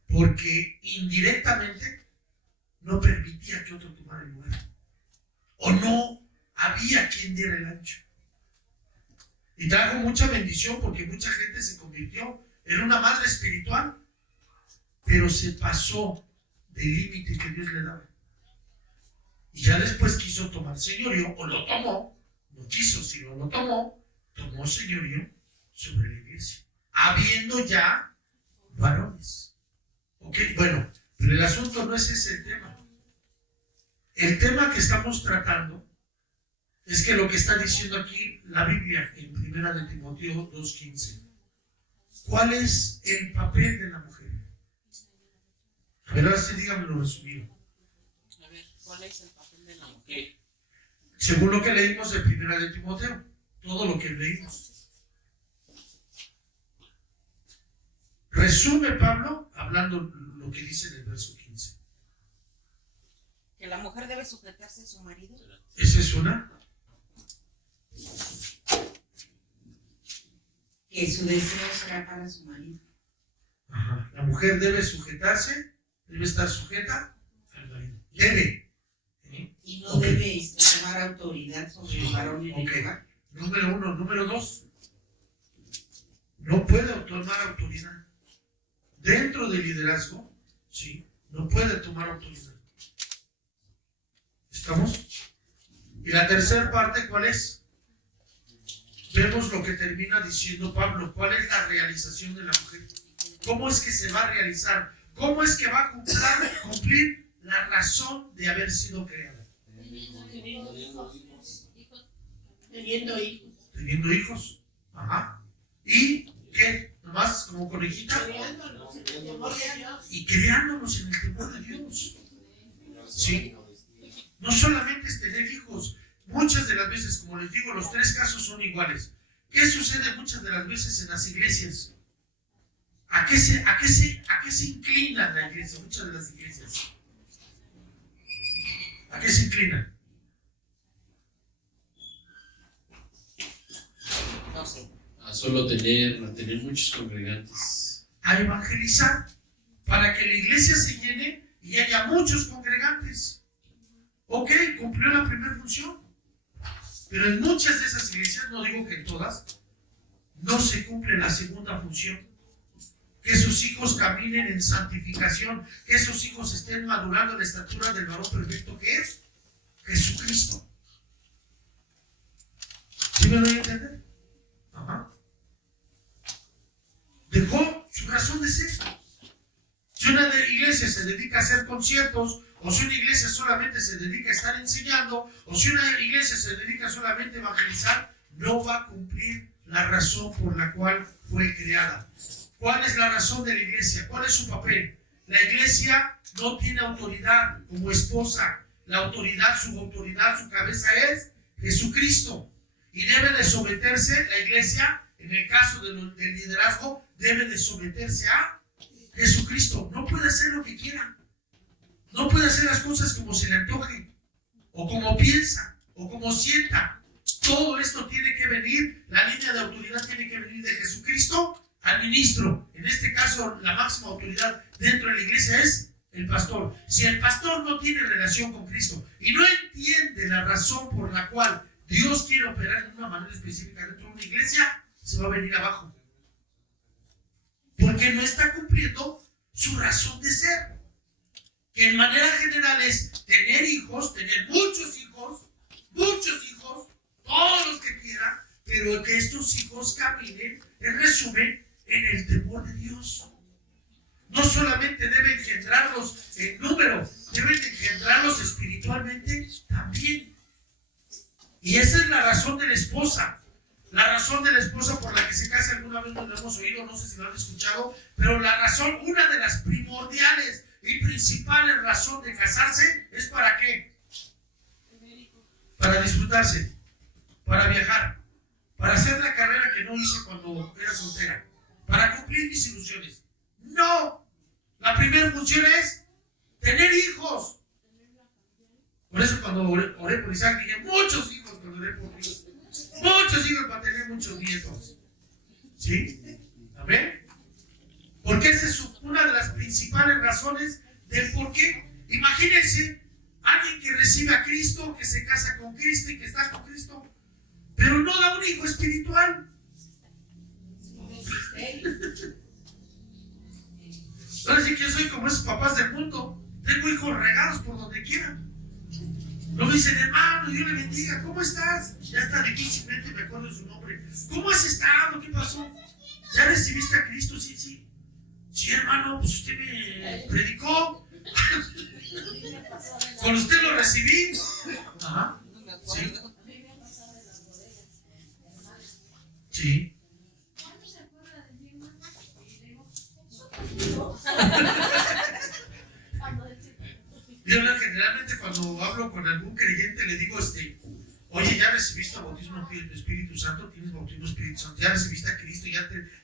Porque indirectamente no permitía que otro tomara el lugar. O no había quien diera el ancho. Y trajo mucha bendición porque mucha gente se convirtió en una madre espiritual, pero se pasó del límite que Dios le daba. Y ya después quiso tomar señorío, o lo tomó, no quiso, sino lo tomó señorío sobre la iglesia, habiendo ya varones. Ok, bueno, pero el asunto no es ese el tema. El tema que estamos tratando es que lo que está diciendo aquí la Biblia en 1 de Timoteo 2:15. ¿Cuál es el papel de la mujer? A ver, ahora sí dígamelo resumido. A ver, ¿cuál es el papel de la mujer? Según lo que leímos de 1 de Timoteo, todo lo que leímos. Resume Pablo hablando lo que dice en el verso 15. Que la mujer debe sujetarse a su marido. Esa es una. Que su deseo será para su marido. Ajá. La mujer debe sujetarse, debe estar sujeta al marido. Debe. Y no Okay. debe tomar autoridad sobre el varón en el lugar. Número 1. Número 2. No puede tomar autoridad. Dentro del liderazgo, sí, no puede tomar autoridad. ¿Estamos? Y la tercera parte, ¿cuál es? Vemos lo que termina diciendo Pablo. ¿Cuál es la realización de la mujer? ¿Cómo es que se va a realizar? ¿Cómo es que va a cumplir la razón de haber sido creada? Teniendo hijos. Teniendo hijos. Ajá. ¿Y qué? Nomás como conejita Creándonos en el temor de Dios. y creándonos en el temor de Dios. Sí. No solamente es tener hijos, muchas de las veces, como les digo, los tres casos son iguales. ¿Qué sucede muchas de las veces en las iglesias? ¿A qué se inclina la iglesia? Muchas de las iglesias. ¿A qué se inclinan? No sé. A solo tener muchos congregantes. A evangelizar, para que la iglesia se llene y haya muchos congregantes. Ok, cumplió la primera función. Pero en muchas de esas iglesias, no digo que en todas, no se cumple la segunda función. Que sus hijos caminen en santificación, que sus hijos estén madurando en la estatura del varón perfecto que es Jesucristo. ¿Sí me doy a entender? Ajá. Dejó su razón de ser. Si una iglesia se dedica a hacer conciertos, o si una iglesia solamente se dedica a estar enseñando, o si una iglesia se dedica solamente a evangelizar, no va a cumplir la razón por la cual fue creada. ¿Cuál es la razón de la iglesia? ¿Cuál es su papel? La iglesia no tiene autoridad como esposa. La autoridad, su cabeza es Jesucristo. Y debe de someterse la iglesia, en el caso del liderazgo, debe de someterse a Jesucristo. No puede hacer lo que quiera. No puede hacer las cosas como se le antoje, o como piensa, o como sienta. Todo esto tiene que venir, la línea de autoridad tiene que venir de Jesucristo al ministro. En este caso, la máxima autoridad dentro de la iglesia es el pastor. Si el pastor no tiene relación con Cristo y no entiende la razón por la cual Dios quiere operar de una manera específica dentro de una iglesia, se va a venir abajo. Porque no está cumpliendo su razón de ser. Que en manera general es tener hijos, tener muchos hijos, todos los que quieran, pero que estos hijos caminen, en resumen, en el temor de Dios. No solamente debe engendrarlos en número, deben engendrarlos espiritualmente también. Y esa es la razón de la esposa. La razón de la esposa por la que se casa, alguna vez lo hemos oído, no sé si lo han escuchado, pero la razón, una de las primordiales y principales razón de casarse es ¿para qué? Para disfrutarse, para viajar, para hacer la carrera que no hice cuando era soltera, para cumplir mis ilusiones. No, la primera función es tener hijos. Por eso cuando oré por Isaac dije muchos hijos, cuando oré por Dios, muchos hijos para tener muchos nietos. ¿Sí? ¿Amén? Porque esa es una de las principales razones del por qué. Imagínense alguien que recibe a Cristo, que se casa con Cristo y que está con Cristo, pero no da un hijo espiritual. Ahora sí que yo soy como esos papás del mundo. Tengo hijos regados por donde quieran. No me dicen, hermano, Dios le bendiga, ¿cómo estás? Ya está, difícilmente me acuerdo de su nombre. ¿Cómo has estado? ¿Qué pasó? ¿Ya recibiste a Cristo? Sí, sí. Sí, hermano, pues usted me predicó. Con usted lo recibí. Ajá. Sí. Sí. Yo generalmente cuando hablo con algún creyente le digo, oye, ¿ya recibiste el bautismo del Espíritu Santo? ¿Tienes bautismo del Espíritu Santo? ¿Ya recibiste a Cristo?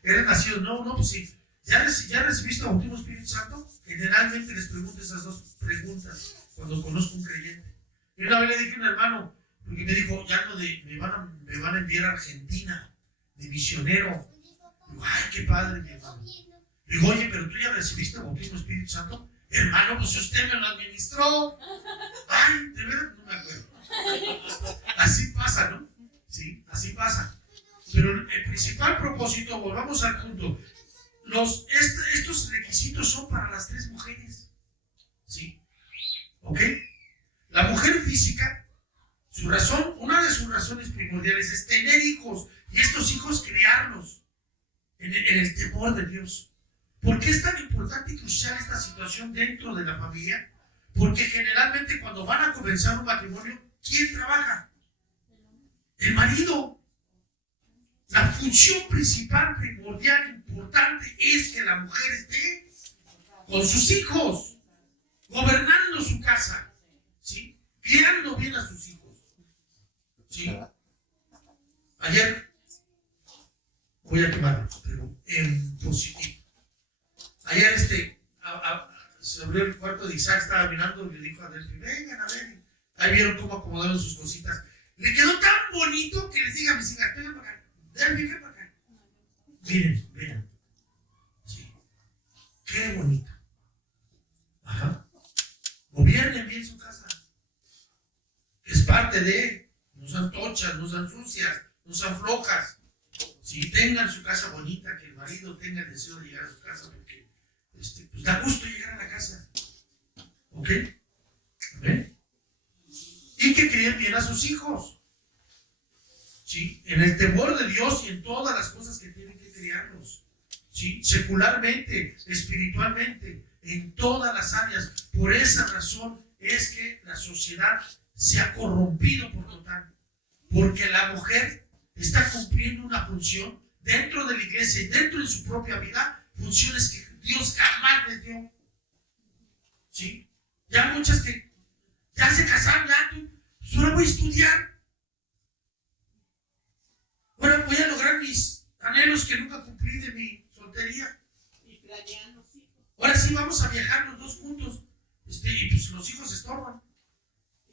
¿Eres nacido? No, pues sí. ¿Ya recibiste el bautismo del Espíritu Santo? Generalmente les pregunto esas dos preguntas cuando conozco un creyente. Y una vez le dije a un hermano, porque me dijo, ya no me van a enviar a Argentina de misionero. Digo, ay, qué padre, mi hermano. Digo, oye, pero tú ya recibiste el bautismo del Espíritu Santo. Hermano, pues usted me lo administró. Ay, de verdad no me acuerdo. Así pasa, ¿no? Sí, así pasa. Pero el principal propósito, volvamos al punto. Estos requisitos son para las tres mujeres. ¿Sí? ¿Ok? La mujer física, una de sus razones primordiales es tener hijos. Y estos hijos criarlos en el temor de Dios. ¿Por qué es tan importante y crucial esta situación dentro de la familia? Porque generalmente cuando van a comenzar un matrimonio, ¿quién trabaja? El marido. La función principal, primordial, importante es que la mujer esté con sus hijos, gobernando su casa, ¿sí? Criando bien a sus hijos, ¿sí? Ayer, voy a quemarlo, pero en positivo. Ayer se abrió el cuarto de Isaac, estaba mirando y le dijo a Delphi, vengan a ver. Ahí vieron cómo acomodaron sus cositas. Le quedó tan bonito que les diga a mis hijas, vengan para acá. Delphi, ven para acá. Miren, vean. Sí. Qué bonito. Ajá. Gobiernen bien su casa. Es parte de, no sean tochas, no sean sucias, no sean flojas. Si tengan su casa bonita, que el marido tenga el deseo de llegar a su casa, porque pues da gusto llegar a la casa. ¿Ok? ¿Ven? Y que críen bien a sus hijos. ¿Sí? En el temor de Dios y en todas las cosas que tienen que criarlos. ¿Sí? Secularmente, espiritualmente, en todas las áreas. Por esa razón es que la sociedad se ha corrompido por total. Porque la mujer está cumpliendo una función dentro de la iglesia y dentro de su propia vida, funciones que Dios jamás les dio. ¿Sí? Ya muchas que ya se casaron, ya ahora voy a estudiar. Ahora voy a lograr mis anhelos que nunca cumplí de mi soltería. Y planean los hijos. Ahora sí vamos a viajar los dos juntos. Y pues los hijos estorban.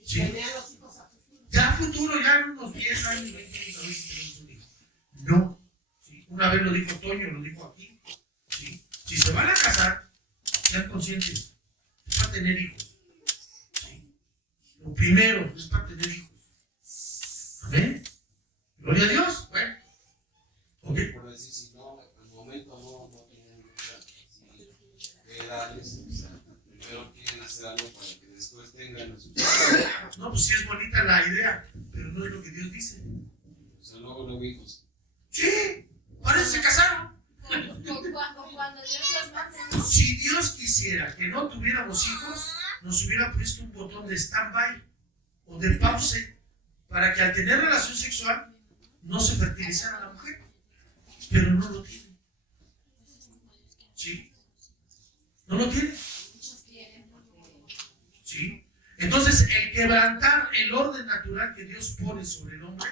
Y Sí. planean los hijos a futuro. Ya a futuro, ya en unos 10 años, 20 años, a ver si tenemos un hijo. No. ¿Sí? Una vez lo dijo Toño, lo dijo aquí. ¿Sí? Si se van a casar, sean conscientes. Es para tener hijos. ¿Sí? Lo primero es para tener hijos. Amén. Gloria a Dios. Bueno. Ok. Por decir, si no, al momento no tienen mucha edades, o sea, primero quieren hacer algo para que después tengan a sus hijos. No, pues sí es bonita la idea, pero no es lo que Dios dice. O sea, luego hijos. Sí, por eso se casaron. O cuando Dios los mande, ¿no? Si Dios quisiera que no tuviéramos hijos, nos hubiera puesto un botón de stand-by o de pause para que al tener relación sexual no se fertilizara la mujer. Pero no lo tiene. ¿Sí? No lo tiene. ¿Sí? Entonces, el quebrantar el orden natural que Dios pone sobre el hombre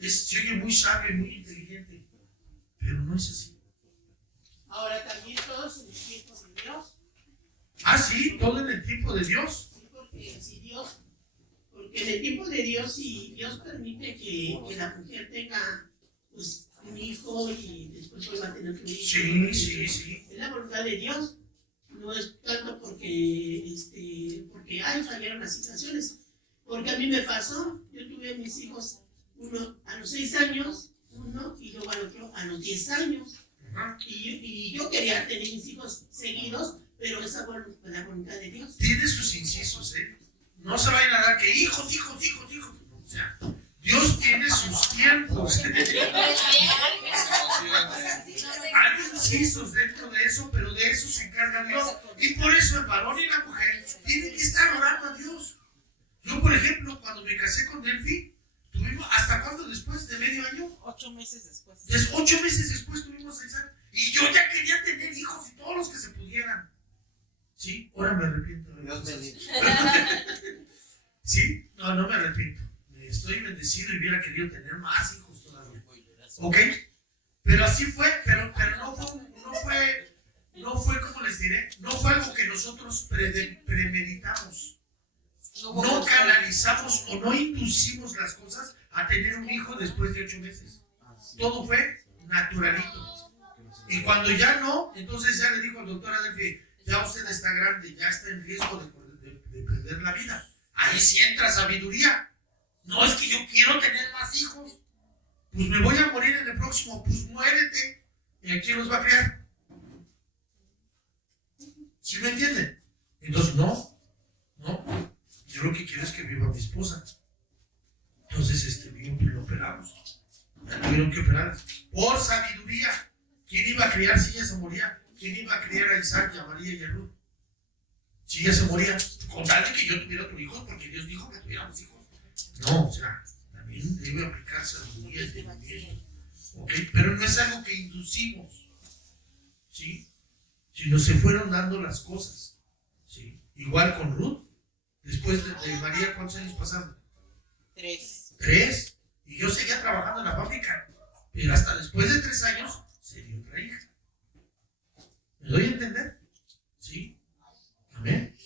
se oye muy sabio y muy inteligente, pero no es así. Ahora también todos en el tiempo de Dios. Ah, sí, todo en el tiempo de Dios. Sí, porque en el tiempo de Dios, si Dios permite que la mujer tenga pues un hijo y después vuelva a tener un hijo. Sí. Es la voluntad de Dios. No es tanto porque fallaron las situaciones. Porque a mí me pasó, yo tuve mis hijos, uno a los 6 años, uno, y luego al otro a los 10 años. Y yo quería tener mis hijos seguidos, pero esa fue la voluntad de Dios. Tiene sus incisos, ¿eh? No se vayan a dar que hijos. O sea, Dios tiene sus tiempos. Hay incisos dentro de eso, pero de eso se encarga Dios. Y por eso el varón y la mujer tienen que estar orando a Dios. Yo, por ejemplo, cuando me casé con Delphi, tuvimos, ¿hasta cuándo después? ¿De medio año? 8 meses después. 8 meses después tuvimos a Isaac. Y yo ya quería tener hijos y todos los que se pudieran. ¿Sí? Ahora me arrepiento. Dios bendiga. ¿Sí? No me arrepiento. Estoy bendecido y hubiera querido tener más hijos todavía. ¿Ok? Pero así fue, pero no fue, ¿cómo les diré? No fue algo que nosotros premeditamos. No canalizamos o no inducimos las cosas a tener un hijo después de 8 meses. Todo fue naturalito. Y cuando ya no, entonces ya le dijo al doctor Adelphi, ya usted está grande, ya está en riesgo de perder la vida. Ahí sí entra sabiduría. No es que yo quiero tener más hijos. Pues me voy a morir en el próximo. Pues muérete. ¿Y a quién los va a criar? ¿Sí me entienden? Entonces, no. Yo lo que quiero es que viva mi esposa. Entonces, lo operamos. La tuvieron que operar. Por sabiduría. ¿Quién iba a criar si ella se moría? ¿Quién iba a criar a Isaac y a María y a Ruth? Si ella se moría. Con tal de que yo tuviera otro hijo, porque Dios dijo que tuviéramos hijos. No, o sea, también debe aplicar sabiduría y entendimiento. ¿Ok? Pero no es algo que inducimos. ¿sí? Sino se fueron dando las cosas, ¿sí? Igual con Ruth, después de María, ¿cuántos años pasaron? 3. 3, y yo seguía trabajando en la fábrica, pero hasta después de 3 años se dio otra hija. ¿Me doy a entender? ¿Sí? Amén.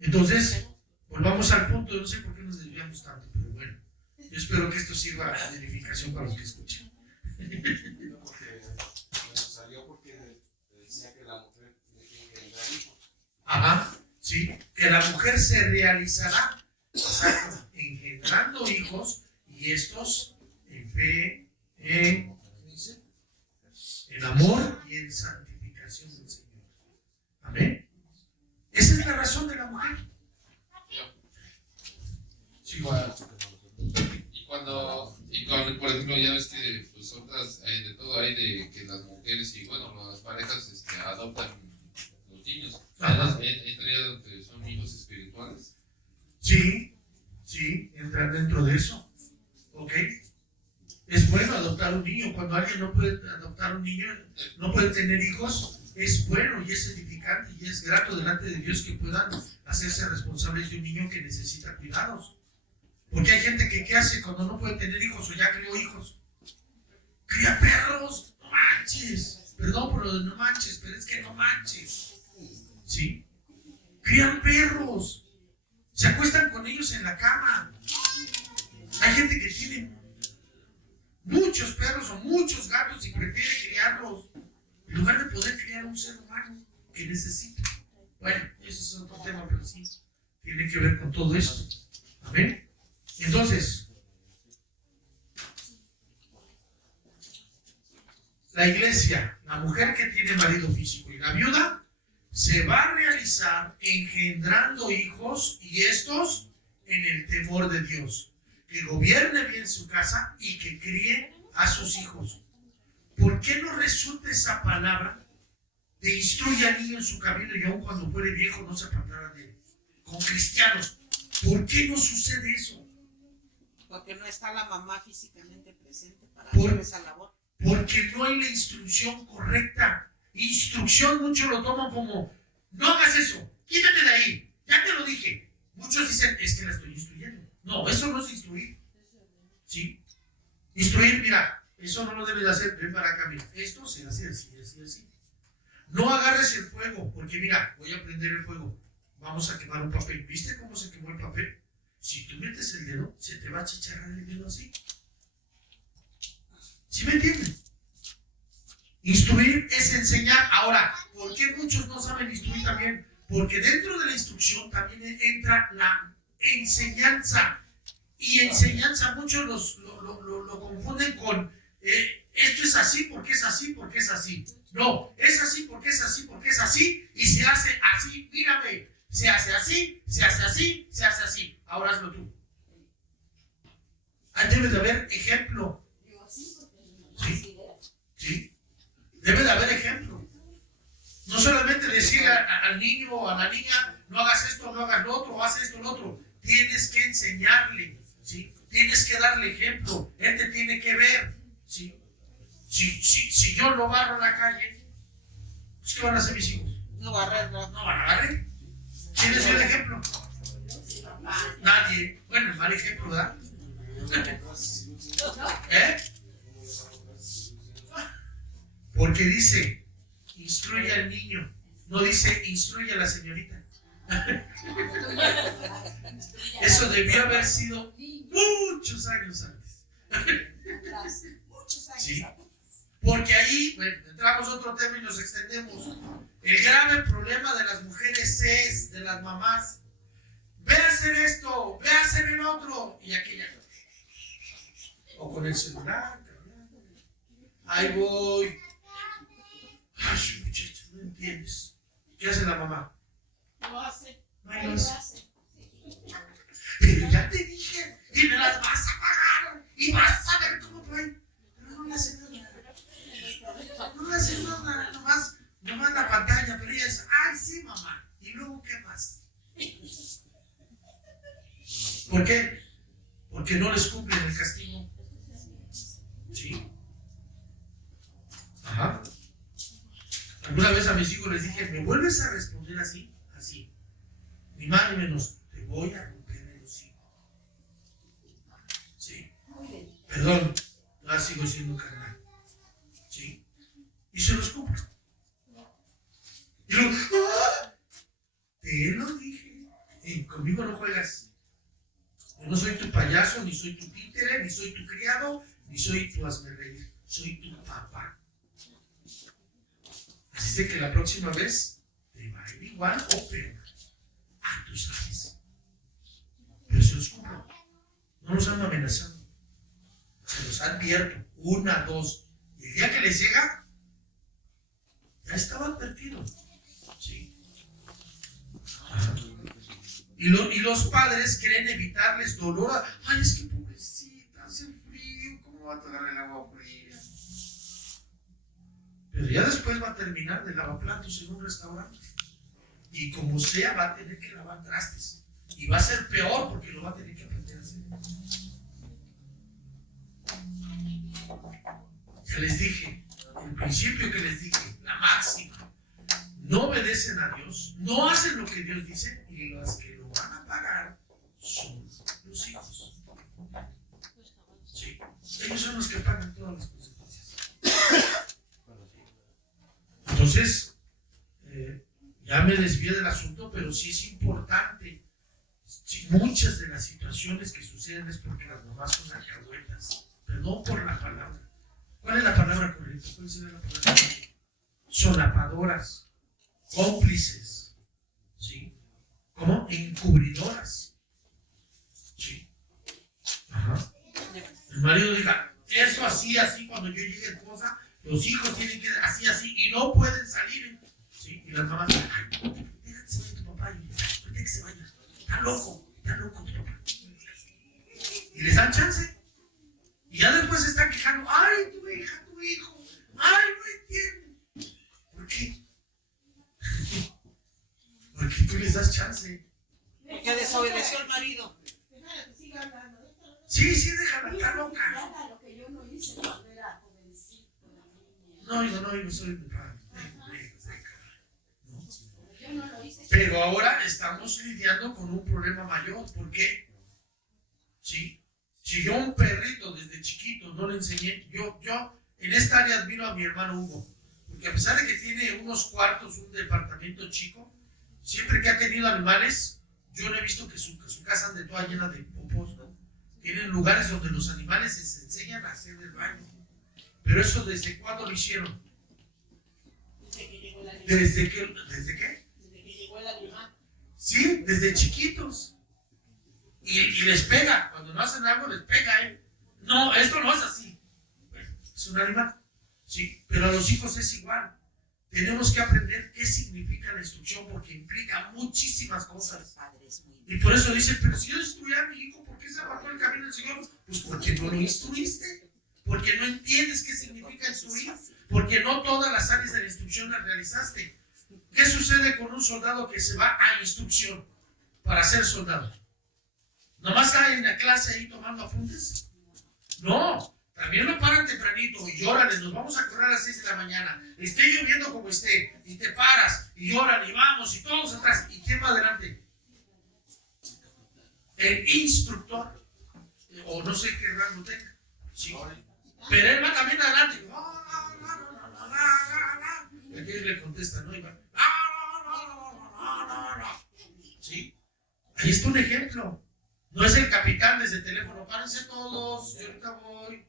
Entonces, volvamos al punto, no sé por qué nos desviamos tanto, pero bueno, yo espero que esto sirva de edificación para los que escuchen. No, porque salió porque decía que la mujer tiene que engendrar hijos. Ajá, sí, que la mujer se realizará, exacto, engendrando hijos, y estos en fe, en amor y en santificación del Señor. Amén. Esa es la razón de la mujer. Sí, bueno. Por ejemplo, ya ves que pues otras hay de todo, hay de que las mujeres y bueno, las parejas adoptan los niños. Entre que son hijos espirituales. Sí, entran dentro de eso. ¿Ok? Es bueno adoptar un niño. Cuando alguien no puede adoptar un niño, no puede tener hijos, es bueno y es edificante y es grato delante de Dios que puedan hacerse responsables de un niño que necesita cuidados. Porque hay gente que ¿qué hace cuando no puede tener hijos o ya crió hijos? Cría perros, no manches. Perdón por lo de no manches, pero es que no manches. ¿Sí? Crían perros. Se acuestan con ellos en la cama. Hay gente que tiene muchos perros o muchos gatos y prefiere criarlos en lugar de poder criar un ser humano que necesita. Bueno, ese es otro tema, pero sí tiene que ver con todo esto. Amén. Entonces, la iglesia, la mujer que tiene marido físico y la viuda, se va a realizar engendrando hijos y estos en el temor de Dios. Que gobierne bien su casa y que críe a sus hijos. ¿Por qué no resulta esa palabra de instruye al niño en su camino y aun cuando fuere viejo no se apartará de él? Con cristianos, ¿por qué no sucede eso? Porque no está la mamá físicamente presente para Por- hacer esa labor. Porque no hay la instrucción correcta. Instrucción muchos lo toman como, no hagas eso, quítate de ahí, ya te lo dije. Muchos dicen, es que la estoy instruyendo. No, eso no es instruir. ¿Sí? Instruir, mira, eso no lo debes de hacer, ven para acá, mira, esto se hace así, así, así. No agarres el fuego, porque mira, voy a prender el fuego, vamos a quemar un papel. ¿Viste cómo se quemó el papel? Si tú metes el dedo, se te va a chicharrar el dedo así. ¿Sí me entienden? Instruir es enseñar. Ahora, ¿por qué muchos no saben instruir también? Porque dentro de la instrucción también entra la enseñanza. Y enseñanza muchos lo confunden con esto es así porque es así porque es así. No, es así porque es así porque es así y se hace así. Mírame, se hace así, se hace así, se hace así. Ahora hazlo tú. Ahí debe de haber ejemplo. ¿Sí? ¿Sí? Debe de haber ejemplo. No solamente decirle al niño o a la niña, no hagas esto, no hagas lo otro, haz esto, lo otro. Tienes que enseñarle, ¿sí? Tienes que darle ejemplo. Él te tiene que ver, ¿sí? Si yo lo barro en la calle, pues ¿qué van a hacer mis hijos? No barrer, ¿No van a barrer? ¿Quién es el ejemplo? Nadie. Bueno, el mal ejemplo, ¿verdad? ¿Eh? Porque dice, instruye al niño. No dice, instruye a la señorita. Eso debió haber sido muchos años antes. ¿Sí? Porque ahí, bueno, entramos a otro tema y nos extendemos. El grave problema de las mujeres es, de las mamás, ve a hacer esto, ve a hacer el otro, y aquella. O con el celular. Ahí voy. Ay, muchacho, no entiendes. ¿Qué hace la mamá? Lo hace. Ay, lo hace. Pero ya te dije, y me las vas a pagar, y vas a ver cómo trae. Pero no le hace nada. No le hace nada, nomás la pantalla, pero ella dice, ay, sí, mamá. ¿Y luego qué más? ¿Por qué? Porque no les cumplen el castigo. ¿Sí? Ajá. Alguna vez a mis hijos les dije, ¿me vuelves a responder así? Así. Ni más ni menos, te voy a romper el hocico. Sí. Perdón, no sigo siendo carnal. Sí. Y se los compro. Y luego, ¡ah! Te lo dije. Conmigo no juegas. Yo no soy tu payaso, ni soy tu títere, ni soy tu criado, ni soy tu hazmerreír. Soy tu papá. Así sé que la próxima vez te va a ir igual o peor. Ah, tú sabes. Pero se los compro. No los ando amenazando. Se los advierto. 1, 2. Y el día que les llega, ya estaba advertido. Sí. Y los padres quieren evitarles dolor. Ay, es que pobrecita, hace frío. ¿Cómo va a tomar el agua fría? Pero ya después va a terminar de lavaplatos en un restaurante. Y como sea, va a tener que lavar trastes. Y va a ser peor porque lo va a tener que aprender a hacer. Ya les dije, el principio que les dije, la máxima. No obedecen a Dios, no hacen lo que Dios dice, y los que lo van a pagar son los hijos. Sí, ellos son los que pagan todas las consecuencias. Entonces, ya me desvié del asunto, pero sí es importante. Sí, muchas de las situaciones que suceden es porque las mamás son alcahuetas. Perdón por la palabra. ¿Cuál es la palabra correcta? ¿Cuál sería la palabra correcta? Solapadoras, cómplices, ¿sí? ¿Cómo? Encubridoras. ¿Sí? Ajá. El marido diga, eso así, así, cuando yo llegue a esposa, los hijos tienen que así, así, y no pueden salir. ¿Sí? Y las mamás dicen, ay, déjate que se vaya tu papá, y que se vaya. Está loco tu papá. Y les dan chance. Y ya después se están quejando, ay, tu hija, tu hijo, ay, no entiende. ¿Por qué? Porque tú les das chance. Porque desobedeció al marido. Sí, déjala, está loca. No, yo soy mi padre. Pero ahora estamos lidiando con un problema mayor. ¿Por qué? ¿Sí? Si yo a un perrito desde chiquito no le enseñé, yo en esta área admiro a mi hermano Hugo, porque a pesar de que tiene unos cuartos, un departamento chico, siempre que ha tenido animales, yo no he visto que su casa ande toda llena de popos, ¿no? Tienen lugares donde los animales se enseñan a hacer el baño. Pero eso, ¿desde cuándo lo hicieron? ¿Desde qué? Desde que llegó el animal. Sí, desde chiquitos. Y les pega, cuando no hacen algo les pega, ¿eh? No, esto no es así. Es un animal. Sí, pero a los hijos es igual. Tenemos que aprender qué significa la instrucción porque implica muchísimas cosas. Y por eso dice, pero si yo instruía a mi hijo, ¿por qué se apartó el camino del Señor? Pues porque no lo instruiste. Porque no entiendes qué significa instruir. Porque no todas las áreas de la instrucción las realizaste. ¿Qué sucede con un soldado que se va a instrucción para ser soldado? ¿Nomás está en la clase ahí tomando apuntes? No, también lo paran tempranito y llórale, nos vamos a correr a las 6 de la mañana. Esté lloviendo como esté, y te paras, y llórale, y vamos, y todos atrás. ¿Y quién va adelante? El instructor, o no sé qué rango tenga. ¿Sí? Pero él va también adelante. Y aquí le contesta, ¿no? Y va, no. ¿Sí? Ahí está un ejemplo. No es el capitán desde el teléfono, párense todos, yo ahorita voy.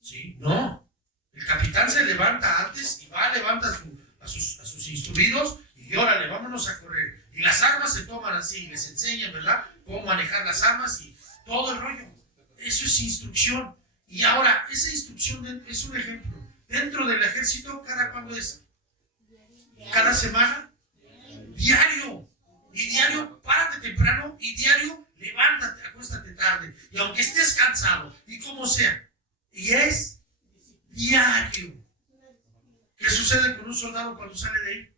¿Sí? No. El capitán se levanta antes y va, levanta a sus instruidos y órale, vámonos a correr. Y las armas se toman así, les enseñan, ¿verdad? Cómo manejar las armas y todo el rollo. Eso es instrucción. Y ahora, esa instrucción es un ejemplo. Dentro del ejército, ¿cada cuándo es? ¿Cada semana? Diario. Y diario, párate temprano y diario, levántate, acuéstate tarde. Y aunque estés cansado, y como sea. Y es diario. ¿Qué sucede con un soldado cuando sale de ahí?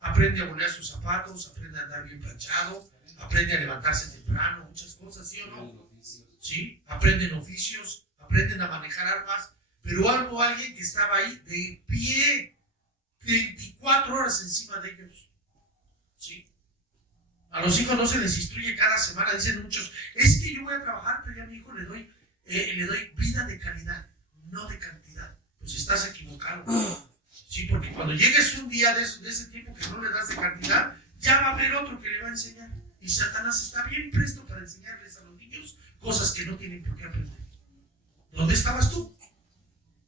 Aprende a bolear sus zapatos, aprende a andar bien planchado, aprende a levantarse temprano, muchas cosas, ¿sí o no? ¿Sí? Aprenden oficios, aprenden a manejar armas. Pero hubo alguien que estaba ahí de pie. 24 horas encima de ellos. ¿Sí? A los hijos no se les instruye cada semana. Dicen muchos, es que yo voy a trabajar, pero ya a mi hijo le doy vida de calidad, no de cantidad. Pues estás equivocado. Sí, porque cuando llegues un día de ese tiempo que no le das de cantidad, ya va a haber otro que le va a enseñar. Y Satanás está bien presto para enseñarles a los niños cosas que no tienen por qué aprender. ¿Dónde estabas tú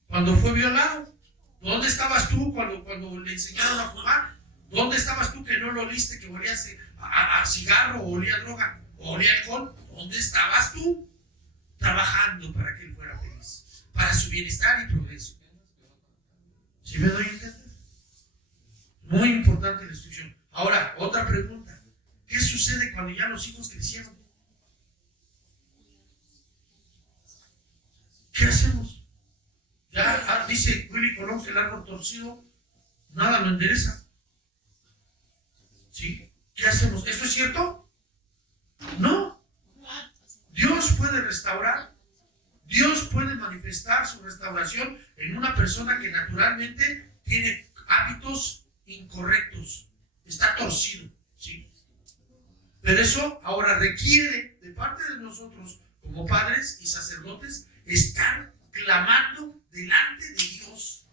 cuando fue violado? ¿Dónde estabas tú cuando le enseñaron a fumar? ¿Dónde estabas tú que no lo oliste, que olía a cigarro o olía a droga o olía a alcohol? ¿Dónde estabas tú? Trabajando para que él fuera feliz, para su bienestar y progreso. ¿Sí me doy a entender? Muy importante la instrucción. Ahora, otra pregunta. ¿Qué sucede cuando ya los hijos crecieron? ¿Qué hacemos? Ya dice Willy Colón que el árbol torcido nada lo endereza. ¿Sí? ¿Qué hacemos? ¿Esto es cierto? No. Dios puede restaurar. Dios puede manifestar su restauración en una persona que naturalmente tiene hábitos incorrectos. Está torcido. ¿Sí? Pero eso ahora requiere de parte de nosotros como padres y sacerdotes estar clamando delante de Dios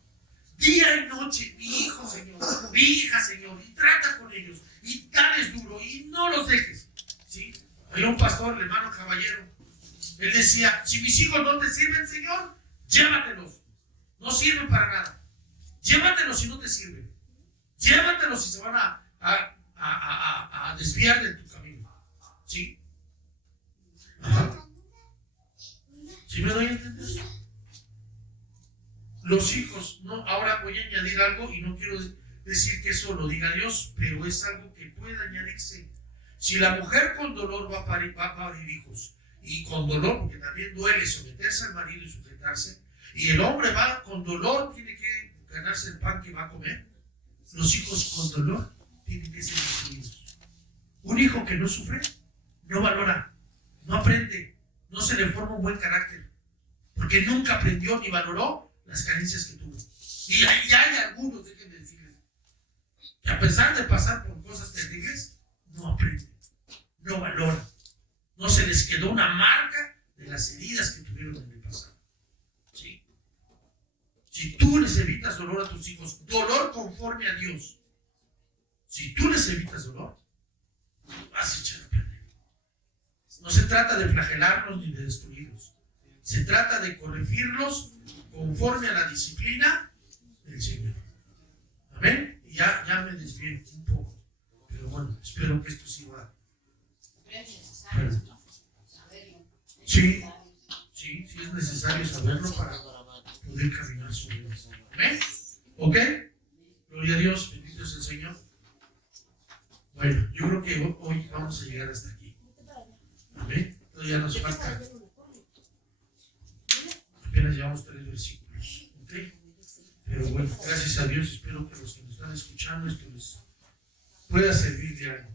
día y noche: mi hijo, Señor, mi hija, Señor, y trata con ellos y dales duro y no los dejes. ¿Sí? Hay un pastor, el hermano Caballero, él decía: si mis hijos no te sirven, Señor, llévatelos, no sirven para nada, llévatelos si no te sirven, llévatelos si se van a desviar de tu camino. ¿Sí? Ajá. ¿Sí me doy a entender? Los hijos, no, ahora voy a añadir algo y no quiero decir que eso lo diga Dios, pero es algo que puede añadirse. Si la mujer con dolor va a parir hijos, y con dolor, porque también duele someterse al marido y sujetarse, y el hombre va con dolor, tiene que ganarse el pan que va a comer, los hijos con dolor tienen que ser instruidos. Un hijo que no sufre, no valora, no aprende, no se le forma un buen carácter, porque nunca aprendió ni valoró las carencias que tuvo. Y hay algunos, déjenme decirles, que a pesar de pasar por cosas terribles, no aprenden, no valoran, no se les quedó una marca de las heridas que tuvieron en el pasado. ¿Sí? Si tú les evitas dolor a tus hijos, dolor conforme a Dios, si tú les evitas dolor, vas a echar a perder. No se trata de flagelarlos ni de destruirlos. Se trata de corregirlos conforme a la disciplina del Señor. Amén. Y ya me desvié un poco. Pero bueno, espero que esto sirva. Sí, es necesario saberlo para poder caminar sobre esto. Amén. ¿Ok? Gloria a Dios, bendito es el Señor. Bueno, yo creo que hoy vamos a llegar hasta aquí. Amén. Entonces ya nos falta. Apenas llevamos 3 versículos. ¿Ok? Pero bueno, gracias a Dios, espero que los que nos están escuchando esto les pueda servir de algo.